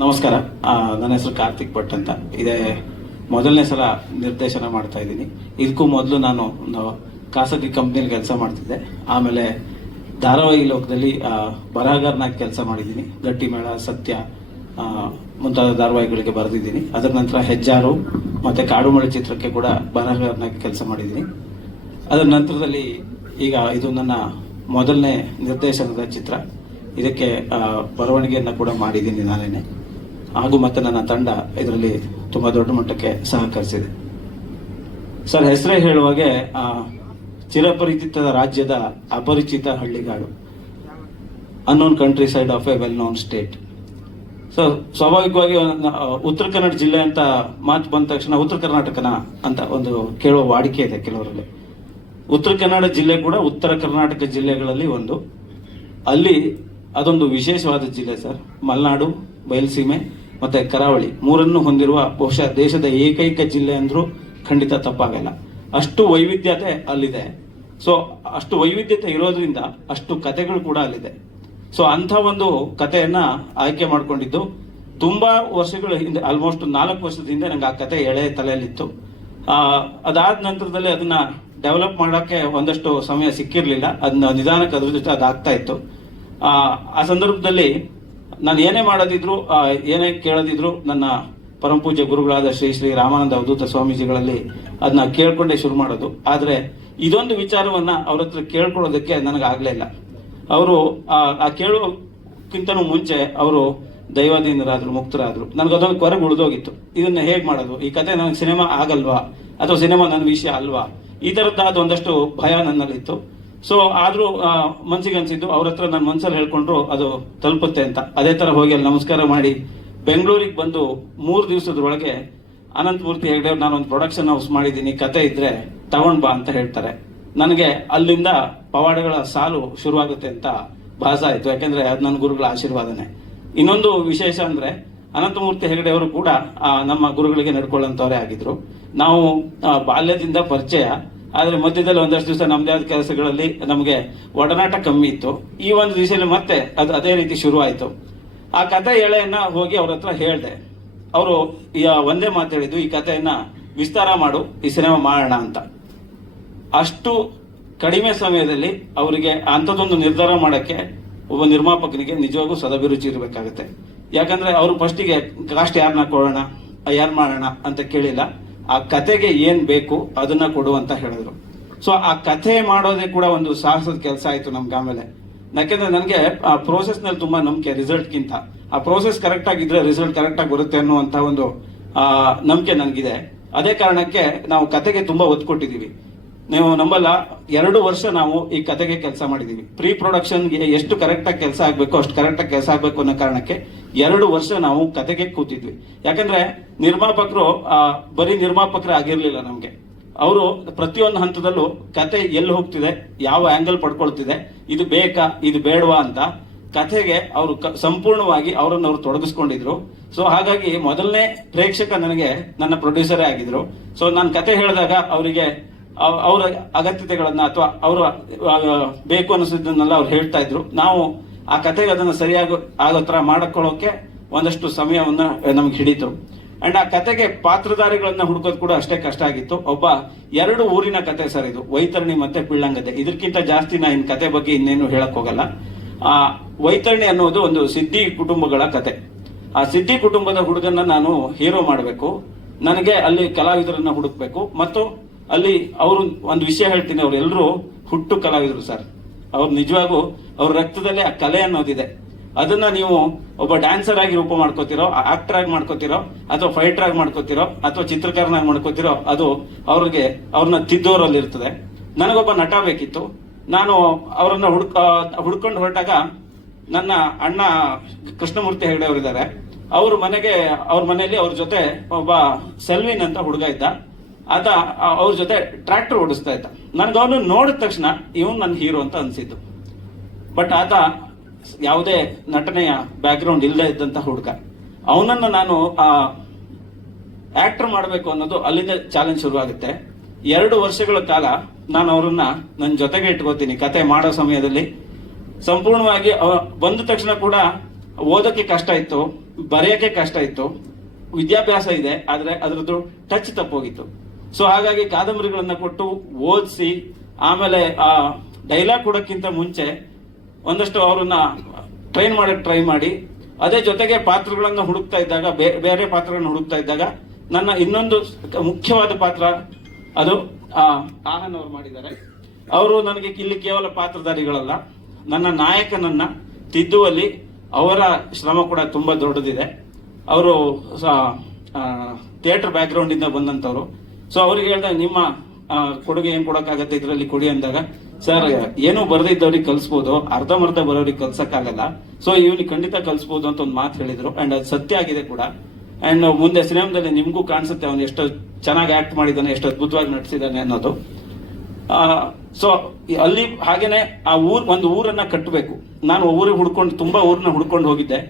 ನಮಸ್ಕಾರ. ನನ್ನ ಹೆಸರು ಕಾರ್ತಿಕ್ ಭಟ್ ಅಂತ. ಇದೇ ಮೊದಲನೇ ಸಲ ನಿರ್ದೇಶನ ಮಾಡ್ತಾ ಇದ್ದೀನಿ. ಇದಕ್ಕೂ ಮೊದಲು ನಾನು ಒಂದು ಖಾಸಗಿ ಕಂಪ್ನಿಯಲ್ಲಿ ಕೆಲಸ ಮಾಡ್ತಿದ್ದೆ. ಆಮೇಲೆ ಧಾರಾವಾಹಿ ಲೋಕದಲ್ಲಿ ಬರಹಗಾರನಾಗಿ ಕೆಲಸ ಮಾಡಿದ್ದೀನಿ. ಗಟ್ಟಿಮೇಳ ಸತ್ಯ ಮುಂತಾದ ಧಾರಾವಾಹಿಗಳಿಗೆ ಬರೆದಿದ್ದೀನಿ. ಅದರ ನಂತರ ಹೆಜ್ಜಾರು ಮತ್ತು ಕಾಡುಮಳೆ ಚಿತ್ರಕ್ಕೆ ಕೂಡ ಬರಹಗಾರನಾಗಿ ಕೆಲಸ ಮಾಡಿದ್ದೀನಿ. ಅದರ ನಂತರದಲ್ಲಿ ಈಗ ಇದು ನನ್ನ ಮೊದಲನೇ ನಿರ್ದೇಶನದ ಚಿತ್ರ. ಇದಕ್ಕೆ ಬರವಣಿಗೆಯನ್ನು ಕೂಡ ಮಾಡಿದ್ದೀನಿ ನಾನೇನೆ. ಹಾಗೂ ಮತ್ತೆ ನನ್ನ ತಂಡ ಇದರಲ್ಲಿ ತುಂಬಾ ದೊಡ್ಡ ಮಟ್ಟಕ್ಕೆ ಸಹಕರಿಸಿದೆ. ಸರ್ ಹೆಸರೇ ಹೇಳುವಾಗೆ ಆ, ಚಿರಪರಿಚಿತ ರಾಜ್ಯದ ಅಪರಿಚಿತ ಹಳ್ಳಿಗಾಡು unknown countryside of a well known state so ಸ್ವಾಭಾವಿಕವಾಗಿ ಉತ್ತರ ಕನ್ನಡ ಜಿಲ್ಲೆ ಅಂತ ಮಾತು ಬಂದ ತಕ್ಷಣ ಉತ್ತರ ಕರ್ನಾಟಕನ ಅಂತ ಒಂದು ಕೇಳುವ ವಾಡಿಕೆ ಇದೆ ಕೆಲವರಲ್ಲಿ. ಉತ್ತರ ಕನ್ನಡ ಜಿಲ್ಲೆ ಕೂಡ ಉತ್ತರ ಕರ್ನಾಟಕ ಜಿಲ್ಲೆಗಳಲ್ಲಿ ಒಂದು. ಅಲ್ಲಿ ಅದೊಂದು ವಿಶೇಷವಾದ ಜಿಲ್ಲೆ ಸರ್. ಮಲೆನಾಡು ಬಯಲುಸೀಮೆ ಮತ್ತೆ ಕರಾವಳಿ ಮೂರನ್ನು ಹೊಂದಿರುವ ಬಹುಶಃ ದೇಶದ ಏಕೈಕ ಜಿಲ್ಲೆ ಅಂದರೂ ಖಂಡಿತ ತಪ್ಪಾಗಲ್ಲ. ಅಷ್ಟು ವೈವಿಧ್ಯತೆ ಅಲ್ಲಿದೆ. ಸೊ ಅಷ್ಟು ವೈವಿಧ್ಯತೆ ಇರೋದ್ರಿಂದ ಅಷ್ಟು ಕತೆಗಳು ಕೂಡ ಅಲ್ಲಿದೆ. ಸೊ ಅಂಥ ಒಂದು ಕಥೆಯನ್ನ ಆಯ್ಕೆ ಮಾಡಿಕೊಂಡಿದ್ದು ತುಂಬಾ ವರ್ಷಗಳ ಹಿಂದೆ ಆಲ್ಮೋಸ್ಟ್ ನಾಲ್ಕು ವರ್ಷದ ಹಿಂದೆ ನಂಗೆ ಆ ಕತೆ ಎಳೆ ತಲೆಯಲ್ಲಿತ್ತು. ಅದಾದ ನಂತರದಲ್ಲಿ ಅದನ್ನ ಡೆವಲಪ್ ಮಾಡೋಕ್ಕೆ ಒಂದಷ್ಟು ಸಮಯ ಸಿಕ್ಕಿರಲಿಲ್ಲ. ಅದನ್ನ ನಿಧಾನಕ್ಕೆ ಅದ್ರ ಜೊತೆ ಅದಾಗ್ತಾ ಇತ್ತು. ಆ ಸಂದರ್ಭದಲ್ಲಿ ನಾನು ಏನೇ ಮಾಡೋದಿದ್ರು ಏನೇ ಕೇಳೋದಿದ್ರು ನನ್ನ ಪರಮಪೂಜ್ಯ ಗುರುಗಳಾದ ಶ್ರೀ ಶ್ರೀ ರಾಮಾನಂದ ಅವಧೂತ ಸ್ವಾಮೀಜಿಗಳಲ್ಲಿ ಅದನ್ನ ಕೇಳ್ಕೊಂಡೇ ಶುರು ಮಾಡೋದು. ಆದರೆ ಇದೊಂದು ವಿಚಾರವನ್ನ ಅವ್ರ ಹತ್ರ ಕೇಳ್ಕೊಳ್ಳೋದಕ್ಕೆ ನನಗಾಗ್ಲೇ ಇಲ್ಲ. ಅವರು, ಆ ಕೇಳೋಕ್ಕಿಂತನೂ ಮುಂಚೆ ಅವರು ದೈವಾಧೀನರಾದ್ರು, ಮುಕ್ತರಾದ್ರು. ನನಗೆ ಅದೊಂದು ಕೊರಗು ಉಳಿದೋಗಿತ್ತು. ಇದನ್ನ ಹೇಗೆ ಮಾಡೋದು? ಈ ಕತೆ ನನಗೆ ಸಿನಿಮಾ ಆಗಲ್ವಾ? ಅಥವಾ ಸಿನಿಮಾ ನನ್ನ ವಿಷಯ ಅಲ್ವಾ? ಈ ತರದ್ದಾದ ಒಂದಷ್ಟು ಭಯ ನನ್ನಲ್ಲಿತ್ತು ಸೊ ಆದ್ರೂ ಮನ್ಸಿಗೆ ಅನ್ಸಿದ್ದು, ಅವ್ರ ಹತ್ರ ನನ್ನ ಮನ್ಸಲ್ಲಿ ಹೇಳ್ಕೊಂಡ್ರು ಅದು ತಲುಪುತ್ತೆ ಅಂತ. ಅದೇ ತರ ಹೋಗಿ ಅಲ್ಲಿ ನಮಸ್ಕಾರ ಮಾಡಿ, ಬೆಂಗಳೂರಿಗೆ ಬಂದು ಮೂರು ದಿವಸದೊಳಗೆ ಅನಂತಮೂರ್ತಿ ಹೆಗ್ಡೆ ನಾನು ಒಂದು ಪ್ರೊಡಕ್ಷನ್ ಹೌಸ್ ಮಾಡಿದ್ದೀನಿ, ಕತೆ ಇದ್ರೆ ತಗೊಂಡ್ ಬಾ ಅಂತ ಹೇಳ್ತಾರೆ. ನನಗೆ ಅಲ್ಲಿಂದ ಪವಾಡಗಳ ಸಾಲು ಶುರುವಾಗುತ್ತೆ ಅಂತ ಭಾಸ ಆಯ್ತು. ಯಾಕೆಂದ್ರೆ ಅದು ನನ್ನ ಗುರುಗಳ ಆಶೀರ್ವಾದನೆ. ಇನ್ನೊಂದು ವಿಶೇಷ ಅಂದ್ರೆ ಅನಂತಮೂರ್ತಿ ಹೆಗಡೆ ಅವರು ಕೂಡ ನಮ್ಮ ಗುರುಗಳಿಗೆ ನಡ್ಕೊಳ್ಳಂತವರೇ ಆಗಿದ್ರು. ನಾವು ಬಾಲ್ಯದಿಂದ ಪರಿಚಯ. ಆದ್ರೆ ಮಧ್ಯದಲ್ಲಿ ಒಂದಷ್ಟು ದಿವಸ ನಮ್ದೇ ಆದ ಕೆಲಸಗಳಲ್ಲಿ ನಮಗೆ ಒಡನಾಟ ಕಮ್ಮಿ ಇತ್ತು. ಈ ಒಂದು ದಿವಸದಲ್ಲಿ ಮತ್ತೆ ಅದು ಅದೇ ರೀತಿ ಶುರುವಾಯಿತು ಆ ಕಥೆ ಎಳೆಯನ್ನ ಹೋಗಿ ಅವ್ರ ಹತ್ರ ಹೇಳಿದೆ. ಅವರು ಒಂದೇ ಮಾತು ಹೇಳಿದ್ದು, ಈ ಕಥೆಯನ್ನು ವಿಸ್ತಾರ ಮಾಡು, ಈ ಸಿನಿಮಾ ಮಾಡೋಣ ಅಂತ. ಅಷ್ಟು ಕಡಿಮೆ ಸಮಯದಲ್ಲಿ ಅವರಿಗೆ ಅಂಥದ್ದೊಂದು ನಿರ್ಧಾರ ಮಾಡಕ್ಕೆ ಒಬ್ಬ ನಿರ್ಮಾಪಕನಿಗೆ ನಿಜವಾಗೂ ಸದಭಿರುಚಿ ಇರಬೇಕಾಗುತ್ತೆ. ಯಾಕಂದ್ರೆ ಅವರು ಫಸ್ಟಿಗೆ ಕಾಸ್ಟ್ ಯಾರನ್ನ ಕೊಡೋಣ ಯಾರು ಮಾಡೋಣ? ಅಂತ ಕೇಳಿಲ್ಲ. ಆ ಕತೆಗೆ ಏನು ಬೇಕು ಅದನ್ನ ಕೊಡು ಅಂತ ಹೇಳಿದ್ರು. ಸೊ ಆ ಕಥೆ ಮಾಡೋದೇ ಕೂಡ ಒಂದು ಸಾಹಸದ ಕೆಲಸ ಆಯ್ತು ನಮ್ಗೆ ಆಮೇಲೆ. ಯಾಕೆಂದ್ರೆ ನನಗೆ ಆ ಪ್ರೋಸೆಸ್ನಲ್ಲಿ ತುಂಬಾ ನಂಬಿಕೆ ರಿಸಲ್ಟ್ಗಿಂತ ಆ ಪ್ರೋಸೆಸ್ ಕರೆಕ್ಟ್ ಆಗಿದ್ರೆ ರಿಸಲ್ಟ್ ಕರೆಕ್ಟ್ ಆಗಿ ಬರುತ್ತೆ ಅನ್ನುವಂತ ಒಂದು ನಂಬಿಕೆ ನನಗಿದೆ. ಅದೇ ಕಾರಣಕ್ಕೆ ನಾವು ಕತೆಗೆ ತುಂಬಾ ಒತ್ತು ಕೊಟ್ಟಿದೀವಿ ನೀವು ನಂಬಲ್ಲ, ಎರಡು ವರ್ಷ ನಾವು ಈ ಕತೆಗೆ ಕೆಲಸ ಮಾಡಿದ್ದೀವಿ ಪ್ರೀ ಪ್ರೊಡಕ್ಷನ್ಗೆ ಎಷ್ಟು ಕರೆಕ್ಟಾಗಿ ಕೆಲಸ ಆಗಬೇಕು ಅಷ್ಟು ಕರೆಕ್ಟಾಗಿ ಕೆಲಸ ಆಗಬೇಕು ಅನ್ನೋ ಕಾರಣಕ್ಕೆ ಎರಡು ವರ್ಷ ನಾವು ಕತೆಗೆ ಕೂತಿದ್ವಿ. ಯಾಕಂದ್ರೆ ನಿರ್ಮಾಪಕರು ಬರೀ ನಿರ್ಮಾಪಕರು ಆಗಿರಲಿಲ್ಲ ನಮಗೆ. ಅವರು ಪ್ರತಿಯೊಂದು ಹಂತದಲ್ಲೂ ಕತೆ ಎಲ್ಲಿ ಹೋಗ್ತಿದೆ, ಯಾವ ಆಂಗಲ್ ಪಡ್ಕೊಳ್ತಿದೆ, ಇದು ಬೇಕಾ, ಇದು ಬೇಡವಾ ಅಂತ ಕಥೆಗೆ ಅವರು ಸಂಪೂರ್ಣವಾಗಿ ಅವರನ್ನು ಅವರು ತೊಡಗಿಸ್ಕೊಂಡಿದ್ರು. ಸೊ ಹಾಗಾಗಿ ಮೊದಲನೇ ಪ್ರೇಕ್ಷಕ ನನಗೆ ನನ್ನ ಪ್ರೊಡ್ಯೂಸರೇ ಆಗಿದ್ರು. ಸೊ ನಾನು ಕತೆ ಹೇಳಿದಾಗ ಅವರಿಗೆ ಅವರ ಅಗತ್ಯತೆಗಳನ್ನು ಅಥವಾ ಅವರು ಬೇಕು ಅನಿಸಿದ್ದನ್ನೆಲ್ಲ ಅವ್ರು ಹೇಳ್ತಾ ಇದ್ರು. ನಾವು ಆ ಕತೆಗೆ ಅದನ್ನ ಸರಿಯಾಗಿ, ಆಗೋ ತರ ಮಾಡಕೊಳ್ಳೋಕೆ ಒಂದಷ್ಟು ಸಮಯವನ್ನು ನಮ್ಗೆ ಹಿಡಿತು. ಅಂಡ್ ಆ ಕತೆಗೆ ಪಾತ್ರಧಾರಿಗಳನ್ನ ಹುಡುಕೋದು ಕೂಡ ಅಷ್ಟೇ ಕಷ್ಟ ಆಗಿತ್ತು. ಒಬ್ಬ ಎರಡು ಊರಿನ ಕತೆ ಸರ್ ಇದು. ವೈತರಣಿ ಮತ್ತೆ ಪಿಳ್ಳಂಗತೆ ಇದಕ್ಕಿಂತ ಜಾಸ್ತಿ ನಾ ಇನ್ ಕತೆ ಬಗ್ಗೆ ಇನ್ನೇನು ಹೇಳಕ್ ಹೋಗಲ್ಲ. ಆ, ವೈತರಣಿ ಅನ್ನೋದು ಒಂದು ಸಿದ್ಧಿ ಕುಟುಂಬಗಳ ಕತೆ. ಆ ಸಿದ್ಧಿ ಕುಟುಂಬದ ಹುಡುಗನ್ನ ನಾನು ಹೀರೋ ಮಾಡಬೇಕು. ನನಗೆ ಅಲ್ಲಿ ಕಲಾವಿದರನ್ನ ಹುಡುಕ್ಬೇಕು. ಮತ್ತು ಅಲ್ಲಿ ಅವರು ಒಂದು ವಿಷಯ ಹೇಳ್ತೀನಿ, ಅವ್ರು ಎಲ್ಲರೂ ಹುಟ್ಟು ಕಲಾವಿದರು ಸರ್. ಅವ್ರು ನಿಜವಾಗೂ ಅವ್ರ ರಕ್ತದಲ್ಲೇ ಆ ಕಲೆ ಅನ್ನೋದಿದೆ. ಅದನ್ನ ನೀವು ಒಬ್ಬ ಡ್ಯಾನ್ಸರ್ ಆಗಿ ರೂಪ ಮಾಡ್ಕೋತಿರೋ ಆಕ್ಟರ್ ಆಗಿ ಮಾಡ್ಕೋತಿರೋ, ಅಥವಾ ಫೈಟರ್ ಆಗಿ ಮಾಡ್ಕೋತಿರೋ, ಅಥವಾ ಚಿತ್ರಕಾರನಾಗಿ ಮಾಡ್ಕೋತಿರೋ, ಅದು ಅವ್ರಿಗೆ ಅವ್ರನ್ನ ತಿದ್ದೋರಲ್ಲಿ ಇರ್ತದೆ. ನನಗೊಬ್ಬ ನಟ ಬೇಕಿತ್ತು. ನಾನು ಅವರನ್ನ ಹುಡ್ಕ ಹುಡ್ಕೊಂಡು ಹೊರಟಾಗ ನನ್ನ ಅಣ್ಣ ಕೃಷ್ಣಮೂರ್ತಿ ಹೆಗಡೆ ಅವರಿದ್ದಾರೆ ಅವ್ರ ಮನೆಗೆ, ಅವ್ರ ಮನೆಯಲ್ಲಿ ಅವ್ರ ಜೊತೆ ಒಬ್ಬ ಸೆಲ್ವಿನ್ ಅಂತ ಹುಡುಗ ಇದ್ದ. ಆತ ಅವ್ರ ಜೊತೆ ಟ್ರ್ಯಾಕ್ಟರ್ ಓಡಿಸ್ತಾ ಇದ್ದ. ನನ್ಗ ಅವನು ನೋಡಿದ ತಕ್ಷಣ ಇವನು ನನ್ನ ಹೀರೋ ಅಂತ ಅನ್ಸಿದ್ದು. ಬಟ್ ಆತ ಯಾವುದೇ ನಟನೆಯ ಬ್ಯಾಕ್ಗ್ರೌಂಡ್ ಇಲ್ಲದೆ ಇದ್ದಂತ ಹುಡುಗ. ಅವನನ್ನು ನಾನು, ಆ ಆಕ್ಟರ್ ಮಾಡಬೇಕು ಅನ್ನೋದು ಅಲ್ಲಿಂದ ಚಾಲೆಂಜ್ ಶುರುವಾಗುತ್ತೆ. ಎರಡು ವರ್ಷಗಳ ಕಾಲ ನಾನು ಅವರನ್ನ ನನ್ನ ಜೊತೆಗೆ ಇಟ್ಕೋತೀನಿ, ಕತೆ ಮಾಡೋ ಸಮಯದಲ್ಲಿ. ಸಂಪೂರ್ಣವಾಗಿ ಬಂದ ತಕ್ಷಣ ಕೂಡ ಓದೋಕೆ ಕಷ್ಟ ಇತ್ತು, ಬರೆಯೋಕೆ ಕಷ್ಟ ಇತ್ತು. ವಿದ್ಯಾಭ್ಯಾಸ ಇದೆ, ಆದರೆ ಅದರದ್ದು ಟಚ್ ತಪ್ಪೋಗಿತ್ತು. ಸೊ ಹಾಗಾಗಿ ಕಾದಂಬರಿಗಳನ್ನ ಕೊಟ್ಟು ಓದಿಸಿ ಆಮೇಲೆ ಆ ಡೈಲಾಗ್ ಕೊಡೋಕ್ಕಿಂತ ಮುಂಚೆ ಒಂದಷ್ಟು ಅವರನ್ನ ಟ್ರೈನ್ ಮಾಡಕ್ ಟ್ರೈ ಮಾಡಿ ಅದೇ ಜೊತೆಗೆ ಪಾತ್ರಗಳನ್ನು ಹುಡುಕ್ತಾ ಇದ್ದಾಗ ಬೇರೆ ಪಾತ್ರಗಳನ್ನ ಹುಡುಕ್ತಾ ಇದ್ದಾಗ ನನ್ನ ಇನ್ನೊಂದು ಮುಖ್ಯವಾದ ಪಾತ್ರ ಅದು ಆ, ಆನಂದ್ ಅವರು ಮಾಡಿದ್ದಾರೆ. ಅವರು ನನಗೆ ಇಲ್ಲಿ ಕೇವಲ ಪಾತ್ರಧಾರಿಗಳಲ್ಲ ನನ್ನ ನಾಯಕನನ್ನ ತಿದ್ದುವಲ್ಲಿ ಅವರ ಶ್ರಮ ಕೂಡ ತುಂಬಾ ದೊಡ್ಡದಿದೆ. ಅವರು ಥಿಯೇಟರ್ ಬ್ಯಾಕ್ ಗ್ರೌಂಡ್ ಇಂದ ಬಂದಂತವ್ರು. ಸೊ ಅವ್ರಿಗೆ ಹೇಳ್ದೆ ನಿಮ್ಮ ಕೊಡುಗೆ ಏನ್ ಕೊಡಕ್ಕಾಗತ್ತೆ ಇದರಲ್ಲಿ ಕೊಡಿ ಅಂದಾಗ ಸರ್ ಏನೋ ಬರ್ದಿದ್ದವ್ರಿಗೆ ಕಲ್ಸ್ಬೋದು ಅರ್ಧಂಬರ್ಧ ಬರೋರಿಗೆ ಕಲ್ಸಕ್ಕಾಗಲ್ಲ. ಸೊ ಇವ್ನಿಗೆ ಖಂಡಿತ ಕಲ್ಸ್ಬೋದು ಅಂತ ಒಂದು ಮಾತು ಹೇಳಿದ್ರು. ಅಂಡ್ ಅದು ಸತ್ಯ ಆಗಿದೆ ಕೂಡ. ಅಂಡ್ ಮುಂದೆ ಸಿನಿಮಾದಲ್ಲಿ ನಿಮಗೂ ಕಾಣಿಸುತ್ತೆ ಅವ್ನು ಎಷ್ಟು ಚೆನ್ನಾಗಿ ಆಕ್ಟ್ ಮಾಡಿದ್ದಾನೆ ಎಷ್ಟು ಅದ್ಭುತವಾಗಿ ನಟಿಸಿದ್ದಾನೆ ಅನ್ನೋದು. ಸೊ ಅಲ್ಲಿ ಹಾಗೇನೆ ಆ ಊರ್ ಒಂದು ಊರನ್ನ ಕಟ್ಟಬೇಕು ನಾನು ಊರಿಗೆ ಹುಡ್ಕೊಂಡು ತುಂಬಾ ಊರನ್ನ ಹುಡ್ಕೊಂಡು ಹೋಗಿದ್ದೆ.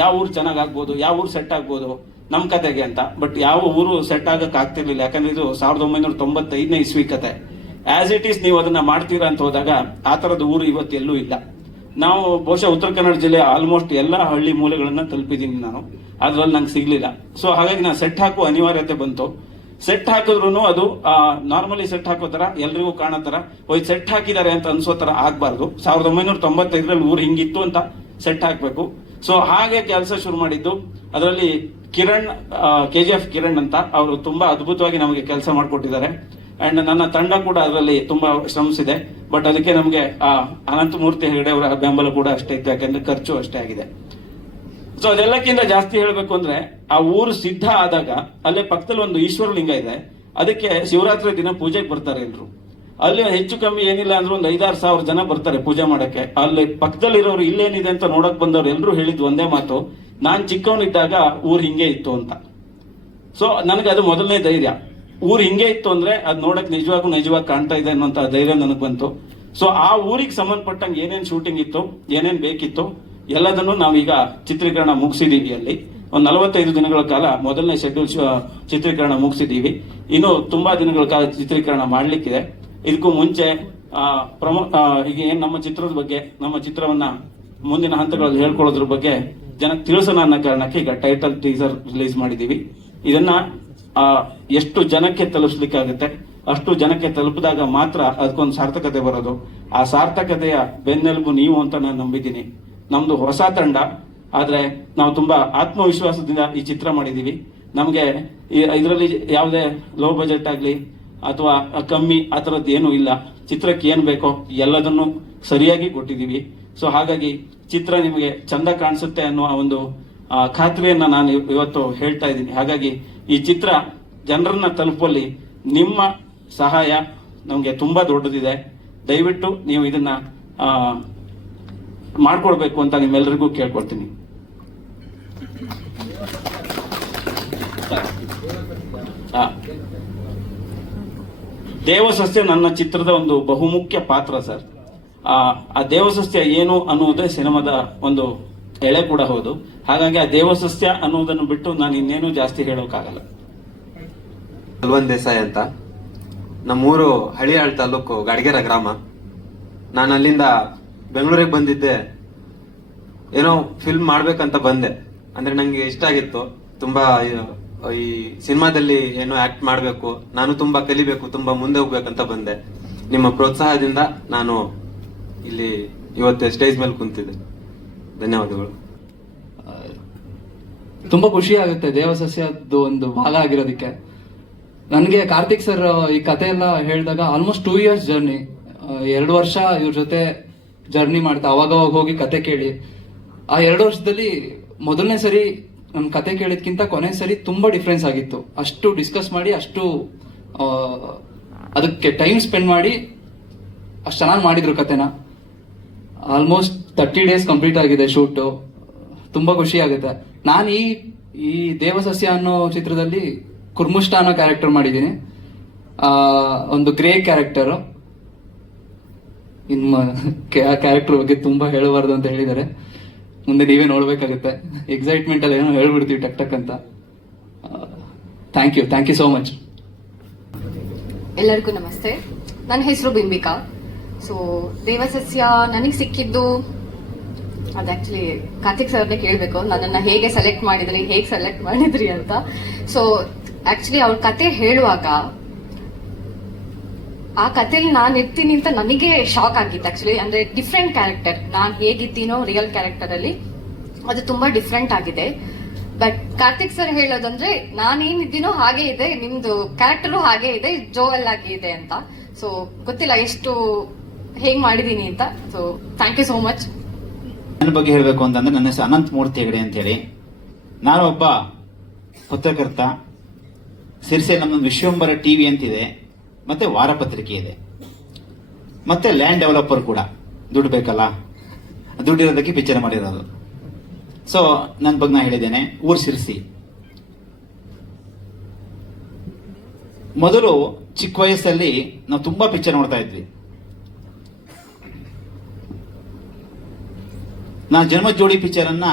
ಯಾವ ಊರು ಚೆನ್ನಾಗ್ ಆಗ್ಬೋದು ಯಾವ ಊರು ಸೆಟ್ ಆಗ್ಬೋದು ನಮ್ ಕತೆಗೆ ಅಂತ. ಬಟ್ ಯಾವ ಊರು ಸೆಟ್ ಆಗಕ್ಕೆ ಆಗ್ತಿರ್ಲಿಲ್ಲ. ಯಾಕಂದ್ರೆ ಇದು ಸಾವಿರದ ಒಂಬೈನೂರ ತೊಂಬತ್ತೈದನೇ ಇಸ್ವಿ ಕತೆ. ಆಸ್ ಇಟ್ ಈಸ್ ನೀವು ಅದನ್ನ ಮಾಡ್ತೀರಾ ಅಂತ ಹೋದಾಗ ಆ ತರದ ಊರು ಇವತ್ತು ಎಲ್ಲೂ ಇಲ್ಲ. ನಾವು ಬಹುಶಃ ಉತ್ತರ ಕನ್ನಡ ಜಿಲ್ಲೆ ಆಲ್ಮೋಸ್ಟ್ ಎಲ್ಲ ಹಳ್ಳಿ ಮೂಲೆಗಳನ್ನ ತಲುಪಿದ್ದೀನಿ ನಾನು. ಅದ್ರಲ್ಲಿ ನಂಗೆ ಸಿಗ್ಲಿಲ್ಲ. ಸೊ ಹಾಗಾಗಿ ನಾನು ಸೆಟ್ ಹಾಕುವ ಅನಿವಾರ್ಯತೆ ಬಂತು. ಸೆಟ್ ಹಾಕಿದ್ರು ಅದು ನಾರ್ಮಲಿ ಸೆಟ್ ಹಾಕೋ ತರ, ಎಲ್ರಿಗೂ ಕಾಣೋ ತರ ಹೋಯ್ ಸೆಟ್ ಹಾಕಿದ್ದಾರೆ ಅಂತ ಅನ್ಸೋ ತರ ಆಗ್ಬಾರ್ದು. ಸಾವಿರದ ಒಂಬೈನೂರ ತೊಂಬತ್ತೈದರಲ್ಲಿ ಊರು ಹಿಂಗಿತ್ತು ಅಂತ ಸೆಟ್ ಹಾಕ್ಬೇಕು. ಸೊ ಹಾಗೆ ಕೆಲಸ ಶುರು ಮಾಡಿದ್ದು. ಅದರಲ್ಲಿ Kiran K G F Kiran ಅಂತ ಅವರು ತುಂಬಾ ಅದ್ಭುತವಾಗಿ ನಮಗೆ ಕೆಲಸ ಮಾಡಿಕೊಟ್ಟಿದ್ದಾರೆ. ಅಂಡ್ ನನ್ನ ತಂಡ ಕೂಡ ಅದರಲ್ಲಿ ತುಂಬಾ ಶ್ರಮಿಸಿದೆ. ಬಟ್ ಅದಕ್ಕೆ ನಮಗೆ ಅನಂತಮೂರ್ತಿ ಹೆಗಡೆ ಅವರ ಬೆಂಬಲ ಕೂಡ ಅಷ್ಟೇ ಇತ್ತು. ಯಾಕಂದ್ರೆ ಖರ್ಚು ಅಷ್ಟೇ ಆಗಿದೆ. ಸೊ ಅದೆಲ್ಲಕ್ಕಿಂತ ಜಾಸ್ತಿ ಹೇಳಬೇಕು ಅಂದ್ರೆ, ಆ ಊರು ಸಿದ್ಧ ಆದಾಗ ಅಲ್ಲೇ ಪಕ್ಕದಲ್ಲಿ ಒಂದು ಈಶ್ವರ ಲಿಂಗ ಇದೆ. ಅದಕ್ಕೆ ಶಿವರಾತ್ರಿ ದಿನ ಪೂಜೆಗೆ ಬರ್ತಾರೆ ಎಲ್ರು. ಅಲ್ಲಿ ಹೆಚ್ಚು ಕಮ್ಮಿ ಏನಿಲ್ಲ ಅಂದ್ರೆ ಒಂದು ಐದಾರು ಸಾವಿರ ಜನ ಬರ್ತಾರೆ ಪೂಜೆ ಮಾಡಕ್ಕೆ. ಅಲ್ಲಿ ಪಕ್ಕದಲ್ಲಿರೋರು ಇಲ್ಲೇನಿದೆ ಅಂತ ನೋಡಕ್ ಬಂದವ್ರು ಎಲ್ಲರೂ ಹೇಳಿದ್ ಒಂದೇ ಮಾತು, ನಾನು ಚಿಕ್ಕವನಿದ್ದಾಗ ಊರು ಹಿಂಗೆ ಇತ್ತು ಅಂತ. ಸೊ ನನಗೆ ಅದು ಮೊದಲನೇ ಧೈರ್ಯ. ಊರು ಹಿಂಗೆ ಇತ್ತು ಅಂದ್ರೆ ಅದು ನೋಡಕ್ ನಿಜವಾಗೂ ನಿಜವಾಗಿ ಕಾಣ್ತಾ ಇದೆ ಅನ್ನೋಂತ ಧೈರ್ಯ ನನಗೆ ಬಂತು. ಸೊ ಆ ಊರಿಗೆ ಸಂಬಂಧಪಟ್ಟಂಗೆ ಏನೇನು ಶೂಟಿಂಗ್ ಇತ್ತು, ಏನೇನು ಬೇಕಿತ್ತು, ಎಲ್ಲದನ್ನು ನಾವೀಗ ಚಿತ್ರೀಕರಣ ಮುಗಿಸಿದೀವಿ ಅಲ್ಲಿ. ಒಂದು ನಲವತ್ತೈದು ದಿನಗಳ ಕಾಲ ಮೊದಲನೇ ಶೆಡ್ಯೂಲ್ ಚಿತ್ರೀಕರಣ ಮುಗಿಸಿದೀವಿ. ಇನ್ನು ತುಂಬಾ ದಿನಗಳ ಕಾಲ ಚಿತ್ರೀಕರಣ ಮಾಡ್ಲಿಕ್ಕಿದೆ. ಇದಕ್ಕೂ ಮುಂಚೆ ಪ್ರಮೋ ಈಗ ಏನ್ ನಮ್ಮ ಚಿತ್ರದ ಬಗ್ಗೆ, ನಮ್ಮ ಚಿತ್ರವನ್ನ ಮುಂದಿನ ಹಂತಗಳಲ್ಲಿ ಹೇಳ್ಕೊಳ್ಳೋದ್ರ ಬಗ್ಗೆ ಜನಕ್ಕೆ ತಿಳಿಸೋಣ ಅನ್ನೋ ಕಾರಣಕ್ಕೆ ಈಗ ಟೈಟಲ್ ಟೀಸರ್ ರಿಲೀಸ್ ಮಾಡಿದೀವಿ. ಇದನ್ನ ಎಷ್ಟು ಜನಕ್ಕೆ ತಲುಪಿಸ್ಲಿಕ್ಕಾಗುತ್ತೆ, ಅಷ್ಟು ಜನಕ್ಕೆ ತಲುಪಿದಾಗ ಮಾತ್ರ ಅದಕ್ಕೊಂದು ಸಾರ್ಥಕತೆ ಬರೋದು. ಆ ಸಾರ್ಥಕತೆಯ ಬೆನ್ನೆಲುಬು ನೀವು ಅಂತ ನಾನು ನಂಬಿದ್ದೀನಿ. ನಮ್ದು ಹೊಸ ತಂಡ, ಆದ್ರೆ ನಾವು ತುಂಬಾ ಆತ್ಮವಿಶ್ವಾಸದಿಂದ ಈ ಚಿತ್ರ ಮಾಡಿದೀವಿ. ನಮಗೆ ಇದರಲ್ಲಿ ಯಾವುದೇ ಲೋ ಬಜೆಟ್ ಆಗ್ಲಿ ಅಥವಾ ಕಮ್ಮಿ ಆ ಥರದ್ದು ಏನೂ ಇಲ್ಲ. ಚಿತ್ರಕ್ಕೆ ಏನು ಬೇಕೋ ಎಲ್ಲದನ್ನು ಸರಿಯಾಗಿ ಕೊಟ್ಟಿದ್ದೀವಿ. ಸೊ ಹಾಗಾಗಿ ಚಿತ್ರ ನಿಮಗೆ ಚಂದ ಕಾಣಿಸುತ್ತೆ ಅನ್ನುವ ಒಂದು ಖಾತ್ರಿಯನ್ನು ನಾನು ಇವತ್ತು ಹೇಳ್ತಾ ಇದ್ದೀನಿ. ಹಾಗಾಗಿ ಈ ಚಿತ್ರ ಜನರನ್ನ ತಲುಪಲ್ಲಿ ನಿಮ್ಮ ಸಹಾಯ ನಮಗೆ ತುಂಬಾ ದೊಡ್ಡದಿದೆ. ದಯವಿಟ್ಟು ನೀವು ಇದನ್ನ ಮಾಡ್ಕೊಡ್ಬೇಕು ಅಂತ ನಿಮ್ಮೆಲ್ಲರಿಗೂ ಕೇಳ್ಕೊಳ್ತೀನಿ. ಆ, ದೇವಸಸ್ಯ ನನ್ನ ಚಿತ್ರದ ಒಂದು ಬಹುಮುಖ್ಯ ಪಾತ್ರ ಸರ್. ಆ ದೇವಸಸ್ಯ ಏನು ಅನ್ನುವುದೇ ಸಿನಿಮಾದ ಒಂದು ಎಳೆ ಕೂಡ ಹೌದು. ಹಾಗಾಗಿ ಆ ದೇವಸಸ್ಯ ಅನ್ನೋದನ್ನು ಬಿಟ್ಟು ನಾನು ಇನ್ನೇನು ಜಾಸ್ತಿ ಹೇಳೋಕ್ಕಾಗಲ್ಲ. ಬಲ್ವಂತ್ ದೇಸಾಯಿ ಅಂತ. ನಮ್ಮೂರು ಹಳಿಯಾಳ್ ತಾಲೂಕು ಗಾಡಿಗೆರ ಗ್ರಾಮ. ನಾನು ಅಲ್ಲಿಂದ ಬೆಂಗಳೂರಿಗೆ ಬಂದಿದ್ದೆ. ಏನೋ ಫಿಲ್ಮ್ ಮಾಡ್ಬೇಕಂತ ಬಂದೆ. ಅಂದ್ರೆ ನಂಗೆ ಇಷ್ಟ ಆಗಿತ್ತು. ತುಂಬಾ ಈ- ಸಿನಿಮಾದಲ್ಲಿ ಏನೋ ಆಕ್ಟ್ ಮಾಡಬೇಕು, ನಾನು ತುಂಬಾ ಕಲಿಬೇಕು, ತುಂಬಾ ಮುಂದೆ ಹೋಗ್ಬೇಕಂತ ಬಂದೆ. ನಿಮ್ಮ ಪ್ರೋತ್ಸಾಹದಿಂದ ನಾನು ಇಲ್ಲಿ ಇವತ್ತು ಸ್ಟೇಜ್ ಮೇಲೆ ಕುಂತಿದ್ದೆ. ಧನ್ಯವಾದಗಳು. ತುಂಬಾ ಖುಷಿ ಆಗುತ್ತೆ ದೇವಸಸ್ಯದ್ದು ಒಂದು ಭಾಗ ಆಗಿರೋದಕ್ಕೆ. ನನಗೆ ಕಾರ್ತಿಕ್ ಸರ್ ಈ ಕತೆ ಎಲ್ಲ ಹೇಳಿದಾಗ ಆಲ್ಮೋಸ್ಟ್ ಟೂ ಇಯರ್ಸ್ ಜರ್ನಿ ಎರಡು ವರ್ಷ ಇವ್ರ ಜೊತೆ ಜರ್ನಿ ಮಾಡ್ತಾ, ಅವಾಗವಾಗ ಹೋಗಿ ಕತೆ ಕೇಳಿ. ಆ ಎರಡು ವರ್ಷದಲ್ಲಿ ಮೊದಲನೇ ಸರಿ ನನ್ನ ಕತೆ ಕೇಳಿದ್ಕಿಂತ ಕೊನೆ ಸರಿ ತುಂಬಾ ಡಿಫ್ರೆನ್ಸ್ ಆಗಿತ್ತು. ಅಷ್ಟು ಡಿಸ್ಕಸ್ ಮಾಡಿ, ಅಷ್ಟು ಅದಕ್ಕೆ ಟೈಮ್ ಸ್ಪೆಂಡ್ ಮಾಡಿ, ಅಷ್ಟು ಚೆನ್ನಾಗಿ ಮಾಡಿದ್ರು ಕತೆನ. ಆಲ್ಮೋಸ್ಟ್ ತರ್ಟಿ ಡೇಸ್ ಕಂಪ್ಲೀಟ್ ಆಗಿದೆ ಶೂಟು ತುಂಬಾ ಖುಷಿ ಆಗುತ್ತೆ. ನಾನು ಈ ಈ ದೇವಸಸ್ಯ ಅನ್ನೋ ಚಿತ್ರದಲ್ಲಿ ಕುರ್ಮುಷ್ಟ ಅನ್ನೋ ಕ್ಯಾರೆಕ್ಟರ್ ಮಾಡಿದ್ದೀನಿ. ಒಂದು ಗ್ರೇ ಕ್ಯಾರೆಕ್ಟರ್ ಇನ್ನು ಕ್ಯಾರೆಕ್ಟರ್ ಬಗ್ಗೆ ತುಂಬಾ ಹೇಳಬಾರ್ದು ಅಂತ ಹೇಳಿದ್ದಾರೆ. ಮುಂದೆ ನೀವೇ ನೋಡ್ಬೇಕಾಗುತ್ತೆ. ಎಕ್ಸೈಟ್ಮೆಂಟ್ ಅಲ್ಲಿ ಏನೋ ಹೇಳ್ಬಿಡ್ತೀವಿ ಟಕ್ ಟಕ್ ಅಂತ. Thank you thank you so much ಎಲ್ಲರಿಗೂ ನಮಸ್ತೆ. ನನ್ನ ಹೆಸರು ಬಿಂಬಿಕಾ. ಸೊ ದೇವಸಸ್ಯ ನನಗೆ ಸಿಕ್ಕಿದ್ದು, ಅದು ಆಕ್ಚುಲಿ ಕಾರ್ತಿಕ್ ಸರ್ನೇ ಕೇಳಬೇಕು. ನನ್ನನ್ನ ಹೇಗೆ ಸೆಲೆಕ್ಟ್ ಮಾಡಿದ್ರಿ, ಹೇಗೆ ಸೆಲೆಕ್ಟ್ ಮಾಡಿದ್ರಿ ಅಂತ. ಸೊ ಆಕ್ಚುಲಿ ಅವ್ರ ಕತೆ ಹೇಳುವಾಗ ಆ ಕಥೆಲಿ ನಾನು ಇರ್ತೀನಿ ಅಂತ ನನಗೆ ಶಾಕ್ ಆಗಿತ್ತು ಆಕ್ಚುಲಿ ಅಂದ್ರೆ ಡಿಫ್ರೆಂಟ್ ಕ್ಯಾರೆಕ್ಟರ್ ನಾನು ಹೇಗಿದ್ದೀನೋ ರಿಯಲ್ ಕ್ಯಾರೆಕ್ಟರ್ ಅಲ್ಲಿ ಅದು ತುಂಬಾ ಡಿಫ್ರೆಂಟ್ ಆಗಿದೆ. ಬಟ್ ಕಾರ್ತಿಕ್ ಸರ್ ಹೇಳೋದಂದ್ರೆ, ನಾನೇನಿದ್ದೀನೋ ಹಾಗೆ ಇದೆ, ನಿಮ್ದು ಕ್ಯಾರೆಕ್ಟರು ಹಾಗೆ ಇದೆ, ಜೋವೆಲ್ ಆಗಿ ಇದೆ ಅಂತ. ಸೊ ಗೊತ್ತಿಲ್ಲ ಎಷ್ಟು ಹೇಗ್ ಮಾಡಿದೀನಿ ಅಂತ. So thank you so much ನನ್ನ ಬಗ್ಗೆ ಹೇಳಬೇಕು ಅಂತಂದ್ರೆ ನನ್ನ ಹೆಸರು ಅನಂತ ಮೂರ್ತಿ ಹೆಗಡೆ ಅಂತೇಳಿ ನಾನು ಒಬ್ಬ ಪತ್ರಕರ್ತ. ಸಿರಿಸೆ ನಮ್ಮೊಂದು ವಿಶ್ವಂಬರ ಟಿವಿ ಅಂತಿದೆ. ಮತ್ತೆ ವಾರಪತ್ರಿಕೆ ಇದೆ. ಮತ್ತೆ ಲ್ಯಾಂಡ್ ಡೆವಲಪರ್ ಕೂಡ ದುಡ್ಡು ಬೇಕಲ್ಲ? ದುಡ್ಡಿರೋದಕ್ಕೆ ಪಿಕ್ಚರ್ ಮಾಡಿರೋದು. ಸೊ ನನ್ನ ಬಗ್ಗೆ ನಾ ಹೇಳಿದ್ದೇನೆ, ಊರ್ ಸಿರಿಸಿ. ಮೊದಲು ಚಿಕ್ಕ ವಯಸ್ಸಲ್ಲಿ ನಾವು ತುಂಬಾ ಪಿಕ್ಚರ್ ನೋಡ್ತಾ ಇದ್ವಿ. ನಾನು ಜನ್ಮ ಜೋಡಿ ಪಿಕ್ಚರ್ ಅನ್ನ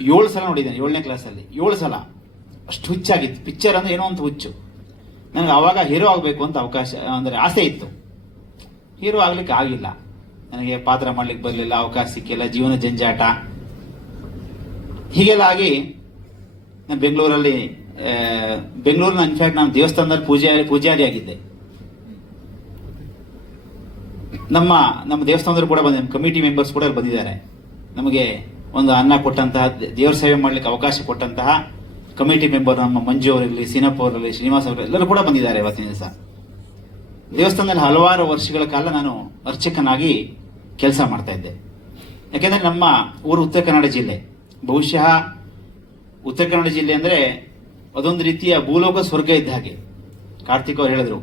ಏಳು ಸಲ ನೋಡಿದ್ದೇನೆ, ಏಳನೇ ಕ್ಲಾಸಲ್ಲಿ ಏಳು ಸಲ. ಅಷ್ಟು ಹುಚ್ಚಾಗಿತ್ತು. ಪಿಕ್ಚರ್ ಅಂದ್ರೆ ಏನೋ ಒಂದು ಹುಚ್ಚು. ನನಗೆ ಅವಾಗ ಹೀರೋ ಆಗಬೇಕು ಅಂತ ಅವಕಾಶ, ಅಂದರೆ ಆಸೆ ಇತ್ತು. ಹೀರೋ ಆಗ್ಲಿಕ್ಕೆ ಆಗಿಲ್ಲ. ನನಗೆ ಪಾತ್ರ ಮಾಡ್ಲಿಕ್ಕೆ ಬರಲಿಲ್ಲ, ಅವಕಾಶ ಸಿಕ್ಕಿಲ್ಲ, ಜೀವನ ಜಂಜಾಟ. ಹೀಗೆಲ್ಲ ಆಗಿ ನಾನು ಬೆಂಗಳೂರಲ್ಲಿ ಬೆಂಗಳೂರಿನ ಇನ್ಫ್ಯಾಕ್ಟ್ ನಾನು ದೇವಸ್ಥಾನದಲ್ಲಿ ಪೂಜೆ, ಪೂಜಾರಿ ಆಗಿದ್ದೆ. ನಮ್ಮ ನಮ್ಮ ದೇವಸ್ಥಾನದವರು ಕೂಡ ಬಂದ ಕಮಿಟಿ ಮೆಂಬರ್ಸ್ ಕೂಡ ಬಂದಿದ್ದಾರೆ. ನಮಗೆ ಒಂದು ಅನ್ನ ಕೊಟ್ಟಂತಹ, ದೇವರ ಸೇವೆ ಮಾಡ್ಲಿಕ್ಕೆ ಅವಕಾಶ ಕೊಟ್ಟಂತಹ ಕಮಿಟಿ ಮೆಂಬರ್ ನಮ್ಮ ಮಂಜು ಅವರಲ್ಲಿ, ಸೀನಪ್ಪ ಅವರಲ್ಲಿ, ಶ್ರೀನಿವಾಸ್ ಅವರು ಎಲ್ಲರೂ ಕೂಡ ಬಂದಿದ್ದಾರೆ ಇವತ್ತಿನ ದಿವಸ. ದೇವಸ್ಥಾನದಲ್ಲಿ ಹಲವಾರು ವರ್ಷಗಳ ಕಾಲ ನಾನು ಅರ್ಚಕನಾಗಿ ಕೆಲಸ ಮಾಡ್ತಾ ಇದ್ದೆ. ಯಾಕೆಂದ್ರೆ ನಮ್ಮ ಊರು ಉತ್ತರ ಕನ್ನಡ ಜಿಲ್ಲೆ. ಬಹುಶಃ ಉತ್ತರ ಕನ್ನಡ ಜಿಲ್ಲೆ ಅಂದ್ರೆ ಅದೊಂದು ರೀತಿಯ ಭೂಲೋಕ ಸ್ವರ್ಗ ಇದ್ದ ಹಾಗೆ. ಕಾರ್ತಿಕ್ ಅವರು ಹೇಳಿದ್ರು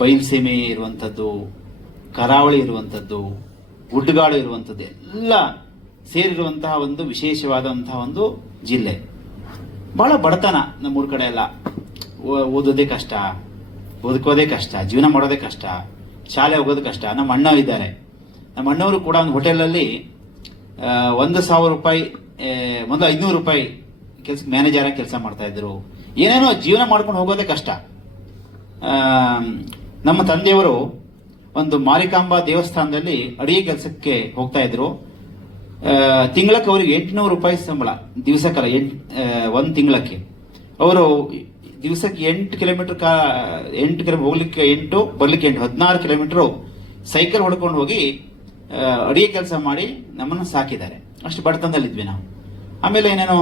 ಬಯಲ್ಸೀಮೆ ಇರುವಂಥದ್ದು, ಕರಾವಳಿ ಇರುವಂಥದ್ದು, ಗುಡ್ಡಗಾಡು ಇರುವಂಥದ್ದು ಎಲ್ಲ ಸೇರಿರುವಂತಹ ಒಂದು ವಿಶೇಷವಾದಂತಹ ಒಂದು ಜಿಲ್ಲೆ. ಬಹಳ ಬಡತನ ನಮ್ಮೂರ ಕಡೆ ಎಲ್ಲ. ಓದೋದೇ ಕಷ್ಟ, ಬದುಕೋದೇ ಕಷ್ಟ, ಜೀವನ ಮಾಡೋದೇ ಕಷ್ಟ, ಶಾಲೆ ಹೋಗೋದು ಕಷ್ಟ. ನಮ್ಮ ಅಣ್ಣ ಇದ್ದಾರೆ. ನಮ್ಮ ಅಣ್ಣವರು ಕೂಡ ಒಂದು ಹೋಟೆಲಲ್ಲಿ ಒಂದು ಸಾವಿರ ರೂಪಾಯಿ ಒಂದು ಐದುನೂರು ರೂಪಾಯಿ ಕೆಲಸ, ಮ್ಯಾನೇಜರ್ ಆಗಿ ಕೆಲಸ ಮಾಡ್ತಾ ಇದ್ರು. ಏನೇನೋ ಜೀವನ ಮಾಡ್ಕೊಂಡು ಹೋಗೋದೇ ಕಷ್ಟ. ನಮ್ಮ ತಂದೆಯವರು ಒಂದು ಮಾರಿಕಾಂಬಾ ದೇವಸ್ಥಾನದಲ್ಲಿ ಅಡಿಗೆ ಕೆಲಸಕ್ಕೆ ಹೋಗ್ತಾ ಇದ್ರು. ತಿಂಗಳಕ್ಕೆ ಅವರಿಗೆ ಎಂಟುನೂರು ರೂಪಾಯಿ ಸಂಬಳ ದಿವಸಕ್ಕಲ್ಲ ಎಂಟು ಒಂದು ತಿಂಗಳಕ್ಕೆ. ಅವರು ದಿವಸಕ್ಕೆ ಎಂಟು ಕಿಲೋಮೀಟರ್ ಕಾ, ಎಂಟು ಕಿಲೋ, ಹೋಗ್ಲಿಕ್ಕೆ ಎಂಟು, ಬರ್ಲಿಕ್ಕೆ ಎಂಟು, ಹದಿನಾರು ಕಿಲೋಮೀಟರ್ ಸೈಕಲ್ ಹೊಡ್ಕೊಂಡು ಹೋಗಿ ಅಡಿಗೆ ಕೆಲಸ ಮಾಡಿ ನಮ್ಮನ್ನು ಸಾಕಿದ್ದಾರೆ. ಅಷ್ಟು ಬಡತನದಲ್ಲಿದ್ವಿ ನಾವು. ಆಮೇಲೆ ಏನೇನೋ